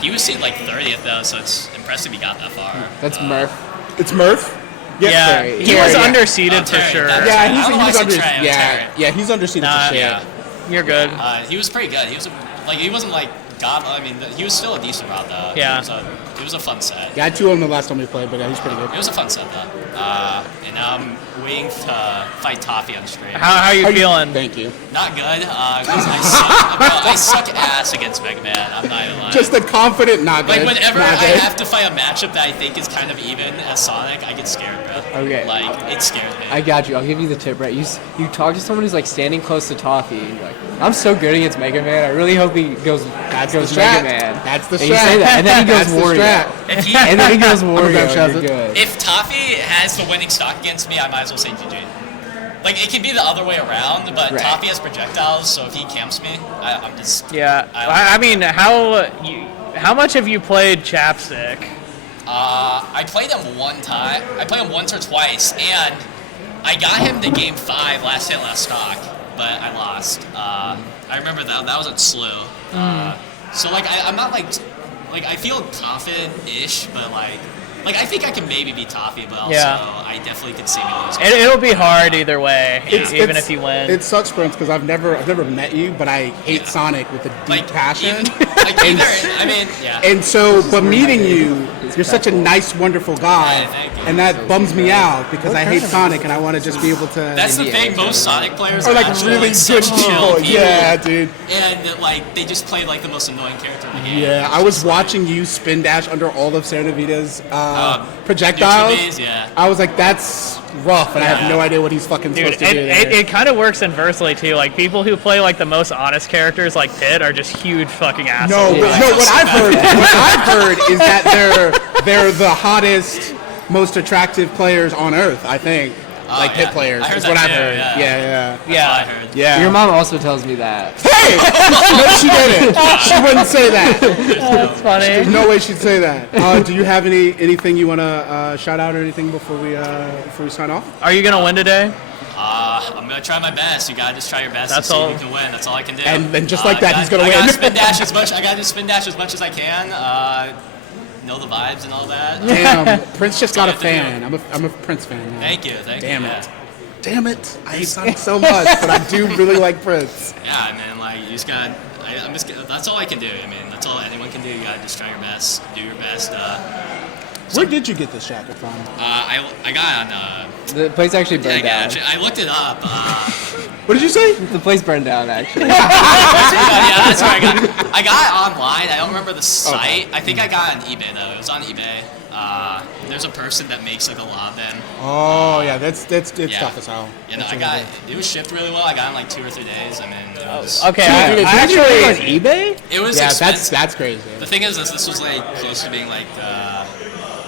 He was seated like 30th though, so it's impressive he got that far. That's Murph. It's Murph? Yeah, Terry. he was Terry, yeah. underseated for Terry, sure. that's Yeah, I he's, don't know he why was I said under. Trey, it was Yeah, Terry. yeah, he's underseated Nah, for shit. Yeah. You're good. He was pretty good. He was like he wasn't like God. I mean, he was still a decent route though. Yeah. It was a fun set. Yeah, I had 2 of them the last time we played, but yeah, he's pretty good. It was a fun set though. And now I'm waiting to fight Toffee on stream. How you feeling? Thank you. Not good. 'Cause I suck ass against Mega Man. I'm not even lying. Just a confident not good. Like whenever not I good. have to fight a matchup that I think is kind of even as Sonic, I get scared, bro. Okay. Like it scares me. I got you. I'll give you the tip, right? You talk to someone who's like standing close to Toffee, and you're like, I'm so good against Mega Man. I really hope he goes That's goes the Mega strat. Man. That's the And you say strat. that, and then he goes That's the Wario. strat. If he, And then he goes Wario. grab and Shazza. you're good. if Toffee has the winning stock against me, I might as well say GG. Like it can be the other way around, but Right. Toffee has projectiles, so if he camps me, I'm just. Yeah, I mean, how much have you played Chapstick? I played him one time. I played him once or twice, and I got him to game 5 last hit, last stock, but I lost. I remember that was at Slew. So like I'm not like I feel confident-ish, but like I think I can maybe beat Toffee, but also Yeah. I definitely could see me lose. It'll be hard either way, even It's- if you win. It sucks, Prince, because I've never met you, but I hate Sonic with a deep passion. I mean, yeah. And so, but meeting you, You're such a nice, wonderful guy, Yeah, thank you. and that bums me out because I hate Sonic and I want to just be able to. That's the thing. Most Sonic players Are are like actually really like, good such chill people. Yeah, dude. And like they just play like the most annoying character in the game. Yeah, It's I was just like- watching you spin dash under all of Sarah Vita's projectiles. YouTube days, yeah. I was like, that's rough, and I have no idea what he's fucking Dude, supposed to do there. it kind of works inversely too. Like people who play like the most honest characters, like Pit, are just huge fucking assholes. No, but, no. What I've heard is that they're the hottest, most attractive players on earth. I think, like yeah. Pit players. I heard Is that what I've too, heard. yeah. Yeah, That's what I heard. yeah. Your mom also tells me that. Hey, no, she didn't. She wouldn't say that. That's funny. There's no way she'd say that. Do you have anything you want to shout out or anything before we sign off? Are you gonna win today? I'm gonna try my best. You gotta just try your best That's to see all. if you can win. That's all I can do. And then just like that, he's gonna I win. gotta spin dash as much. I gotta just spin dash as much as I can. Know the vibes and all that. Damn, Prince just got a That's all I have fan. I'm a Prince fan now. Thank you. Damn you. it. Damn it. I hate Sonic so much, but I do really like Prince. Yeah, man. Like you just gotta. I'm just. That's all I can do. I mean, that's all anyone can do. You gotta just try your best. Do your best. Where did you get this jacket from? I got on. The place actually Yeah, burned down. I looked it up. What did you say? The place burned down, actually. Yeah, that's where I got. I got it online. I don't remember the site. I think I got it on eBay though. It was on eBay. There's a person that makes like a lot of them. Oh yeah, it's Yeah. tough as hell. You know, That's I really got good. it was shipped really well. I got it in like 2 or 3 days. I mean, it was. Okay, Dude, I did you actually. on eBay? It was Yeah, expensive. that's crazy. The thing is, this was like close to being like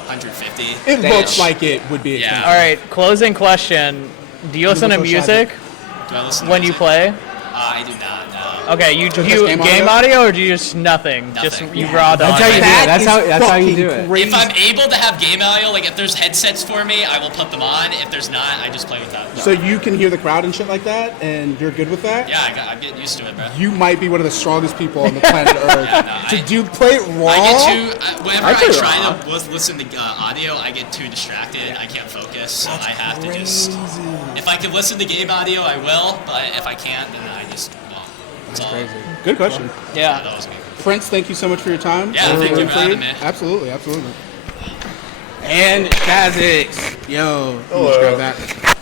150. It Damn. looks like it would be. Yeah. expensive. All right, closing question. Do you listen to Look, music Do I listen to when you music? play? I do not. No. Okay, you Just do you game game audio? audio or do you just nothing? Just Nothing. you raw dog. That's how you do it. That's how you fucking do it. crazy. If I'm able to have game audio, like if there's headsets for me, I will put them on. If there's not, I just play without. So you can hear the crowd and shit like that, and you're good with that? Yeah, I get used to it, bro. You might be one of the strongest people on the planet Earth. Yeah, no, to do play it raw. I get too. Whenever I I play try raw. to listen to audio, I get too distracted. I can't focus, so I have to just. If I can listen to game audio, I will. But if I can't, then I just won't. That's all. Crazy. Good question. Yeah, that was me. Prince, thank you so much for your time. Yeah, We're thank you rooting for having me. Absolutely, absolutely. And Khazix. Yo, hello. Grab that.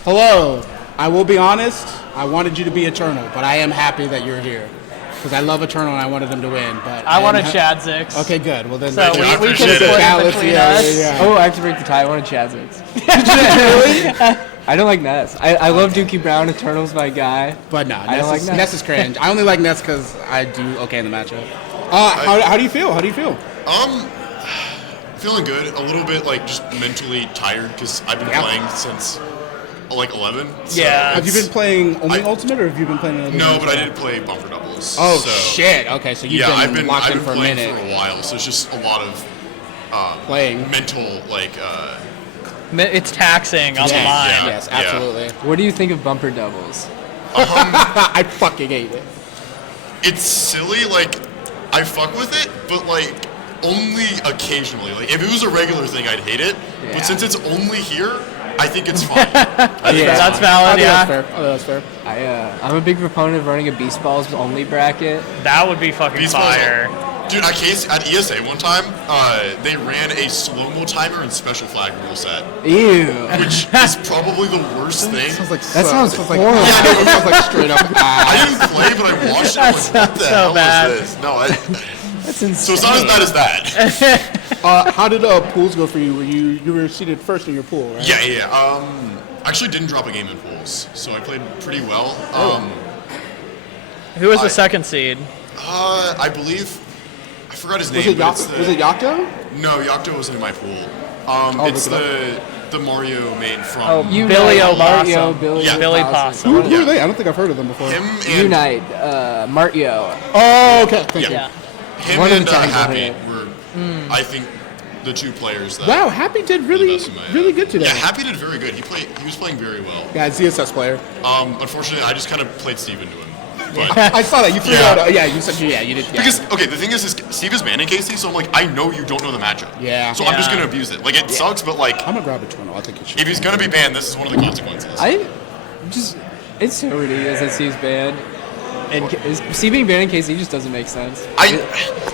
Hello. I will be honest, I wanted you to be Eternal, but I am happy that you're here. Because I love Eternal and I wanted them to win. But I wanted am Chad Zix. Okay, good. Well then, So I we can appreciate split it. it Dallas, between yeah, us. yeah. Oh, I have to break the tie. I want to Chazix. Really? I don't like Ness. I love Dookie Brown. Eternal's my guy. But no, I don't like Ness. Ness is cringe. I only like Ness because I do okay in the matchup. How do you feel? How do you feel? Feeling good. A little bit like just mentally tired because I've been playing since like 11. So Yeah. Have you been playing only I- Ultimate, or have you been playing another No, game but I as well? did play bumper doubles. Oh so, shit! Okay, so you've Yeah, been locked I've in been for a playing minute. for a while, so it's just a lot of Playing. mental like. It's taxing on the Yes, mind. yeah. Yes, absolutely. What do you think of bumper doubles? I fucking hate it. It's silly. Like I fuck with it, but like only occasionally. Like if it was a regular thing, I'd hate it. Yeah. But since it's only here, I think it's fine. Yeah. That's I valid, think yeah. that's fair. I'm a big proponent of running a Beast Balls only bracket. That would be fucking Beast Balls fire. Dude, at ESA one time, they ran a slow-mo timer and special flag rule set, Ew. which is probably the worst thing. Sounds like That sounds like horrible. yeah, it sounds like straight up. I didn't play, but I watched it. I'm like, what the so hell bad. is this? No, That's insane. so it's not as bad as that. How did pools go for you? You were seated first in your pool, right? Yeah. I actually didn't drop a game in pools, so I played pretty well. Who was the second seed? I believe I forgot his Was name. it but it's Was it Yakuto? No, Yakuto wasn't in my pool. It's look it the Mario main from Billy Unite, Mario, Opossum. Billy, Yeah. Billy Opossum. Possum. Who are they? I don't think I've heard of them before. him and Unite, Martio. Oh, okay. Thank you. Yeah. him One of and the times I Happy hit. were, I think, the two players that. Wow, Happy did the really, best in my- really good today. Yeah, Happy did very good. He was playing very well. Yeah, ZSS player. Unfortunately, I just kind of played Steve into him. But, I saw that you threw Yeah. out. Yeah, you said you did. Yeah. because okay, the thing is Steve is banning Casey, so I'm like, I know you don't know the matchup. Yeah. So I'm just Yeah. gonna abuse it. Like it sucks, but like I'm gonna grab Eternal. I think it should. if he's gonna be banned, this is one of the consequences. It's so ridiculous that Steve's banned. And is he being banned in KC just doesn't make sense.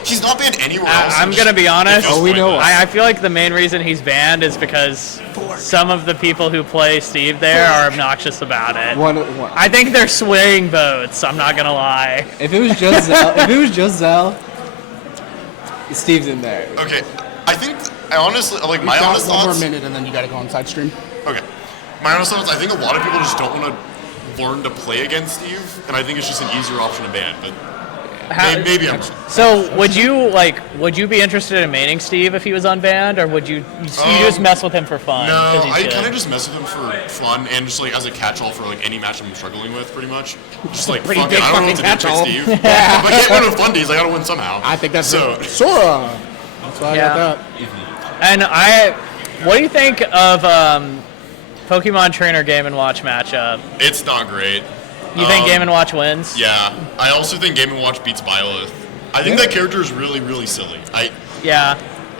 He's not banned anywhere else. I'm gonna be honest. It feels pointless. I feel like the main reason he's banned is because some of the people who play Steve there are obnoxious about it. One. I think they're swaying votes. I'm not gonna lie. If it was just Zell, Steve's in there. Okay, I think I honestly like my We've got honest one more thoughts. minute, and then you got to go on side stream. Okay, my honest thoughts. I think a lot of people just don't want to learn to play against Steve, and I think it's just an easier option to ban. But maybe I'm wrong. So would you be interested in maining Steve if he was unbanned, or would you just mess with him for fun? No, 'Cause he's I good? kind of just mess with him for fun and just like as a catch-all for like any match I'm struggling with, pretty much. Just like Pretty fuck big it, I don't know what to do fucking trick Steve. If I can't win with fundies, I gotta win somehow. I think that's so. Sora. That's why I got that. And what do you think of Pokemon Trainer Game & Watch matchup? It's not great. You think Game & Watch wins? Yeah, I also think Game & Watch beats Byleth. I think that character is really, really silly. Yeah.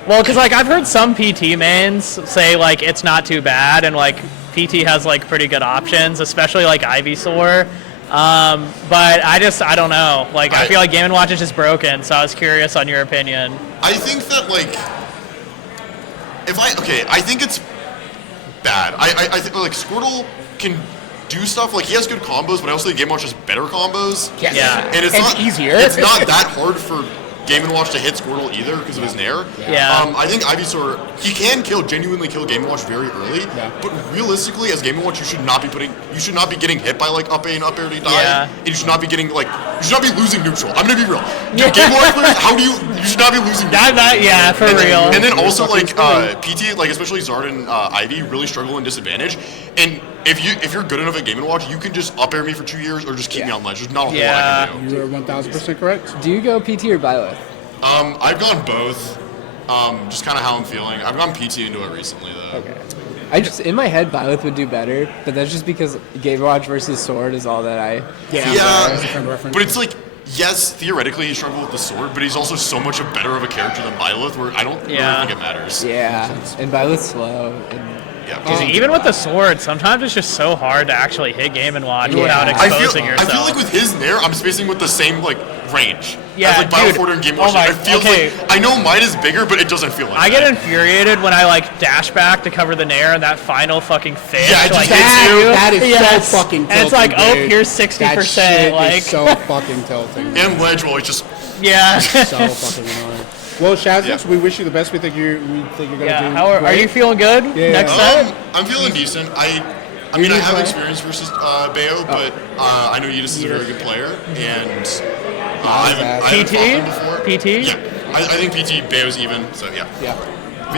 Well, because like I've heard some PT mains say like it's not too bad, and like PT has like pretty good options, especially like Ivysaur. But I don't know. Like I feel like Game & Watch is just broken, so I was curious on your opinion. I think that like I think it's bad. I think like Squirtle can do stuff like he has good combos, but I also think Game & Watch has better combos. Yes. Yeah. And it's not easier. It's not that hard for Game & Watch to hit Squirtle either because of his Nair. Yeah. I think Ivysaur, he can genuinely kill Game & Watch very early. Yeah. But realistically, as Game & Watch, you should not be getting hit by like up A and up air to die. Yeah. And you should not be getting you should not be losing neutral. I'm gonna be real. Dude, Game & Watch players, you should not be losing neutral. Yeah, for real. And then also like PT, like especially Zard and Ivy really struggle in disadvantage. And if you're good enough at Game & Watch, you can just up air me for 2 years or just keep me on ledge. There's not a whole lot I can do. You are 1,000% correct. Do you go PT or Byleth? I've gone both. Just kind of how I'm feeling. I've gone PT into it recently though. Okay. I just in my head Byleth would do better, but that's just because Game & Watch versus Sword is all that I. Yeah. But it's like, yes, theoretically he struggled with the sword, but he's also so much better of a character than Byleth, where I don't really think it matters. Yeah, and Byleth's slow. Because even with the sword, sometimes it's just so hard to actually hit Game & Watch without exposing yourself. I feel like with his Nair, I'm spacing with the same like range. Yeah, as, like Battle and Game Watch. It feels like I know mine is bigger, but it doesn't feel like I get infuriated when I like dash back to cover the Nair and that final fucking fish. Yeah, it like, just hits you. That is so fucking tilting, and it's like, oh, dude. here's 60%. That shit like is so fucking tilting. And ledge, well, it's just so fucking annoying. Well, Shazix, we wish you the best. We think you're gonna do. How are you feeling good? Yeah. Next set? I'm feeling decent. I mean, I have experience versus Bayo, but I know Yidis is a very good player, and I haven't fought them before. PT? Yeah, I think PT Bayo's even. So yeah.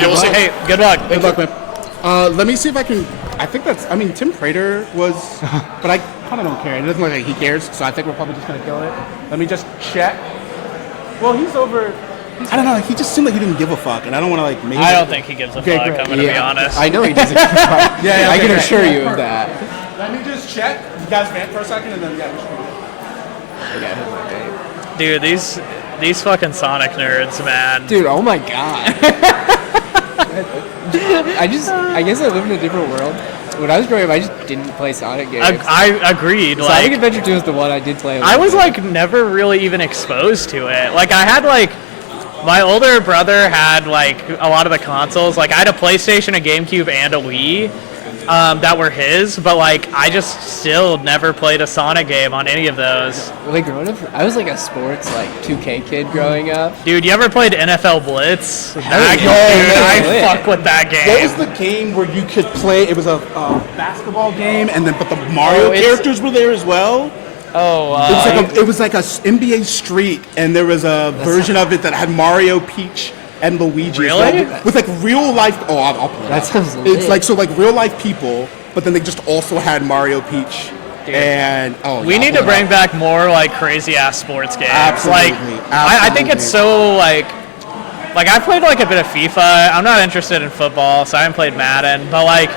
We'll see. Hey, good luck. Good luck, man. Let me see if I can. I think that's. I mean, Tim Prater was, but I kind of don't care. It doesn't look like he cares, so I think we're probably just gonna kill it. Let me just check. Well, he's over. I don't know. He just seemed like he didn't give a fuck, and I don't want to like. Make I don't think he gives a fuck. great. I'm gonna be honest. I know he doesn't. I can assure you of that. Let me just check. You guys vent for a second, and then Dude, these fucking Sonic nerds, man. Dude, oh my god. I guess I live in a different world. When I was growing up, I just didn't play Sonic games. I agreed. Sonic Adventure 2 is the one I did play. I was like never really even exposed to it. Like I had like my older brother had like a lot of the consoles. Like I had a PlayStation, a GameCube, and a Wii that were his. But like I just still never played a Sonic game on any of those. Like growing up, I was like a sports like 2K kid growing up. Dude, you ever played NFL Blitz? I fuck with that game. What was the game where you could play? It was a basketball game, and then but the Mario characters were there as well. It was like a NBA Street, and there was a version of it that had Mario, Peach, and Luigi. Really? With like real life. Oh, I'll play that. Sounds lit. It's like like real life people, but then they just also had Mario, Peach. Dude. And we need to bring back more like crazy ass sports games. Absolutely. I think it's so like I played like a bit of FIFA. I'm not interested in football, so I haven't played Madden. But like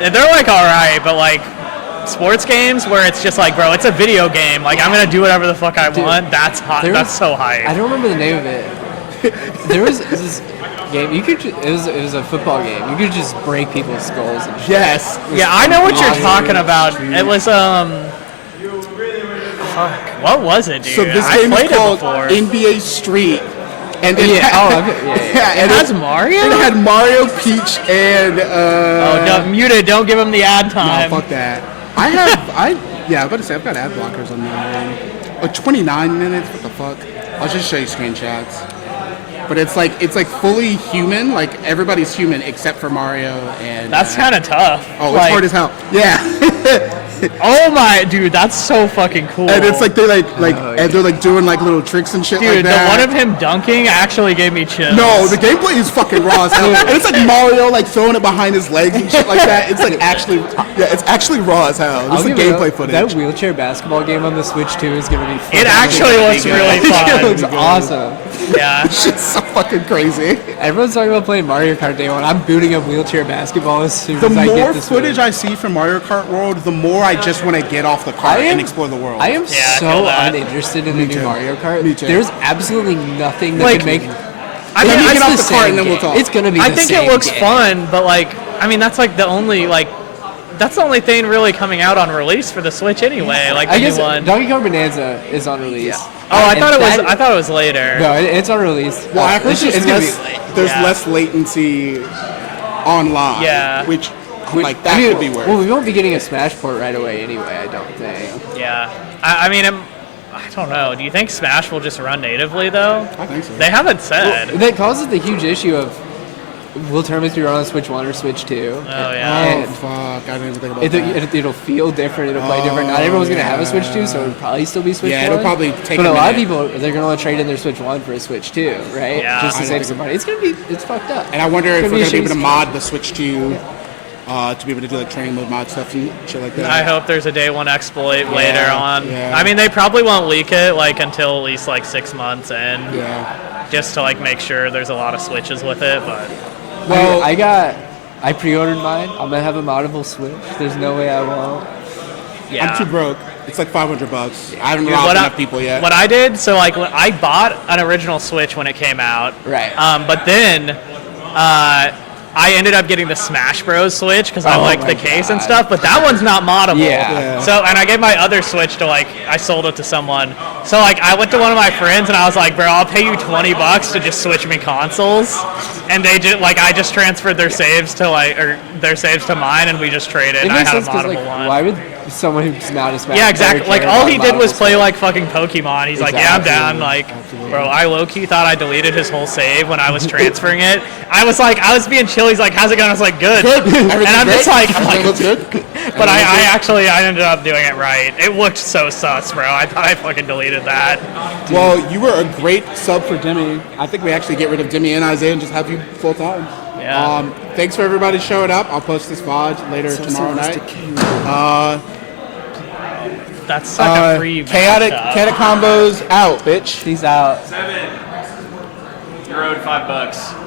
they're like all right, but like sports games where it's just like, bro, it's a video game. Like I'm gonna do whatever the fuck I want. That's hot. That's so hype. I don't remember the name of it. There was this game. You could. It was a football game. You could just break people's skulls. And shit. Yes. Yeah, I know what you're talking about. It was Fuck. What was it, dude? So this I game is played called it before. NBA Street. And it Yeah. had, It and has Mario? It had Mario, Peach, and Oh, no, mute it. Don't give him the ad no, time. fuck that. I was about to say I've got ad blockers on there. 29 minutes. What the fuck? I'll just show you screenshots. But it's like fully human. Like everybody's human except for Mario and. That's kind of tough. Oh, it's hard as hell. Yeah. Oh my, dude, that's so fucking cool. And it's like they and they're like doing like little tricks and shit dude, like that. the one of him dunking actually gave me chills. No, the gameplay is fucking raw as hell. And it's like Mario like throwing it behind his legs and shit like that. It's like it's actually raw as hell. This is gameplay footage. That wheelchair basketball game on the Switch 2 is gonna be fun. It actually looks really It fun. looks awesome. Yeah. This shit's so fucking crazy. Everyone's talking about playing Mario Kart Day 1. I'm booting up wheelchair basketball as soon The as I get more this footage I see from Mario Kart World, the more I just want to get off the cart and explore the world. I am I feel so that. uninterested in the new too. Mario Kart. Me too. There's absolutely nothing that Like, could make. I mean, Let me I get off it's the cart same and then we'll game. talk. It's gonna be. I the think same it looks game. fun, but like, I mean, that's like the only that's the only thing really coming out on release for the Switch anyway. Like the I guess new one. Donkey Kong Bonanza is on release. Oh, I And thought it was. that- I thought it was later. No, it's on release. Well, I heard It's gonna be there's Yeah. less latency online. Yeah. Which I'm like that could be worse. Well, we won't be getting a Smash port right away anyway. I don't think. Yeah. I mean, I don't know. Do you think Smash will just run natively though? I think so. They haven't said. That causes the huge issue of will tournaments be run on Switch 1 or Switch 2? Oh yeah. Oh And fuck! I didn't even think about that. it'll feel different. It'll play different. Not everyone's gonna have a Switch 2, so it'll probably still be Switch 1. Yeah, it'll probably take But a a lot of minute. people, they're gonna want to trade in their Switch 1 for a Switch 2, right? Yeah. Just to I save think some money. It's fucked up. And I wonder if It's we're gonna gonna be able to shitty mod the Switch 2 to be able to do like training mode mod stuff and shit like that. I hope there's a day one exploit later on. yeah. I mean, they probably won't leak it like until at least like 6 months in, Yeah. just to like make sure there's a lot of switches with it. But Well, I pre-ordered mine. I'm gonna have a moddable Switch. There's no way I won't. yeah. I'm too broke. It's like $500. I haven't Dude, robbed enough people yet. What I did, so like when I bought an original Switch when it came out, Right. But then I ended up getting the Smash Bros. Switch because I Oh like my the case and God. stuff. But that one's not moddable. Yeah. So and I gave my other Switch to I sold it to someone. So I went to one of my friends and I was like, bro, I'll pay you $20 to just switch me consoles. And they just I just transferred their saves to their saves to mine and we just traded. It I makes had a sense because moddable one. why would someone who's not a Smash Yeah, player exactly. Like care all about he did was moddable play stuff? like fucking Pokemon. He's like, yeah, I'm Exactly. down. Like, bro, I low key thought I deleted his whole save when I was transferring it. I was being chill. He's like, how's it going? I was like, good. And I'm just like, Everything looks good. but I ended up doing it right. It looked so sus, bro. I thought I fucking deleted that. Well, you were a great sub for Demi. I think we actually get rid of Demi and Izaiah and just have you full time. Yeah. Thanks for everybody showing up. I'll post this VOD later tomorrow night. That's such a free Chaotic matchup. Combos out, bitch. He's out. You owed $5.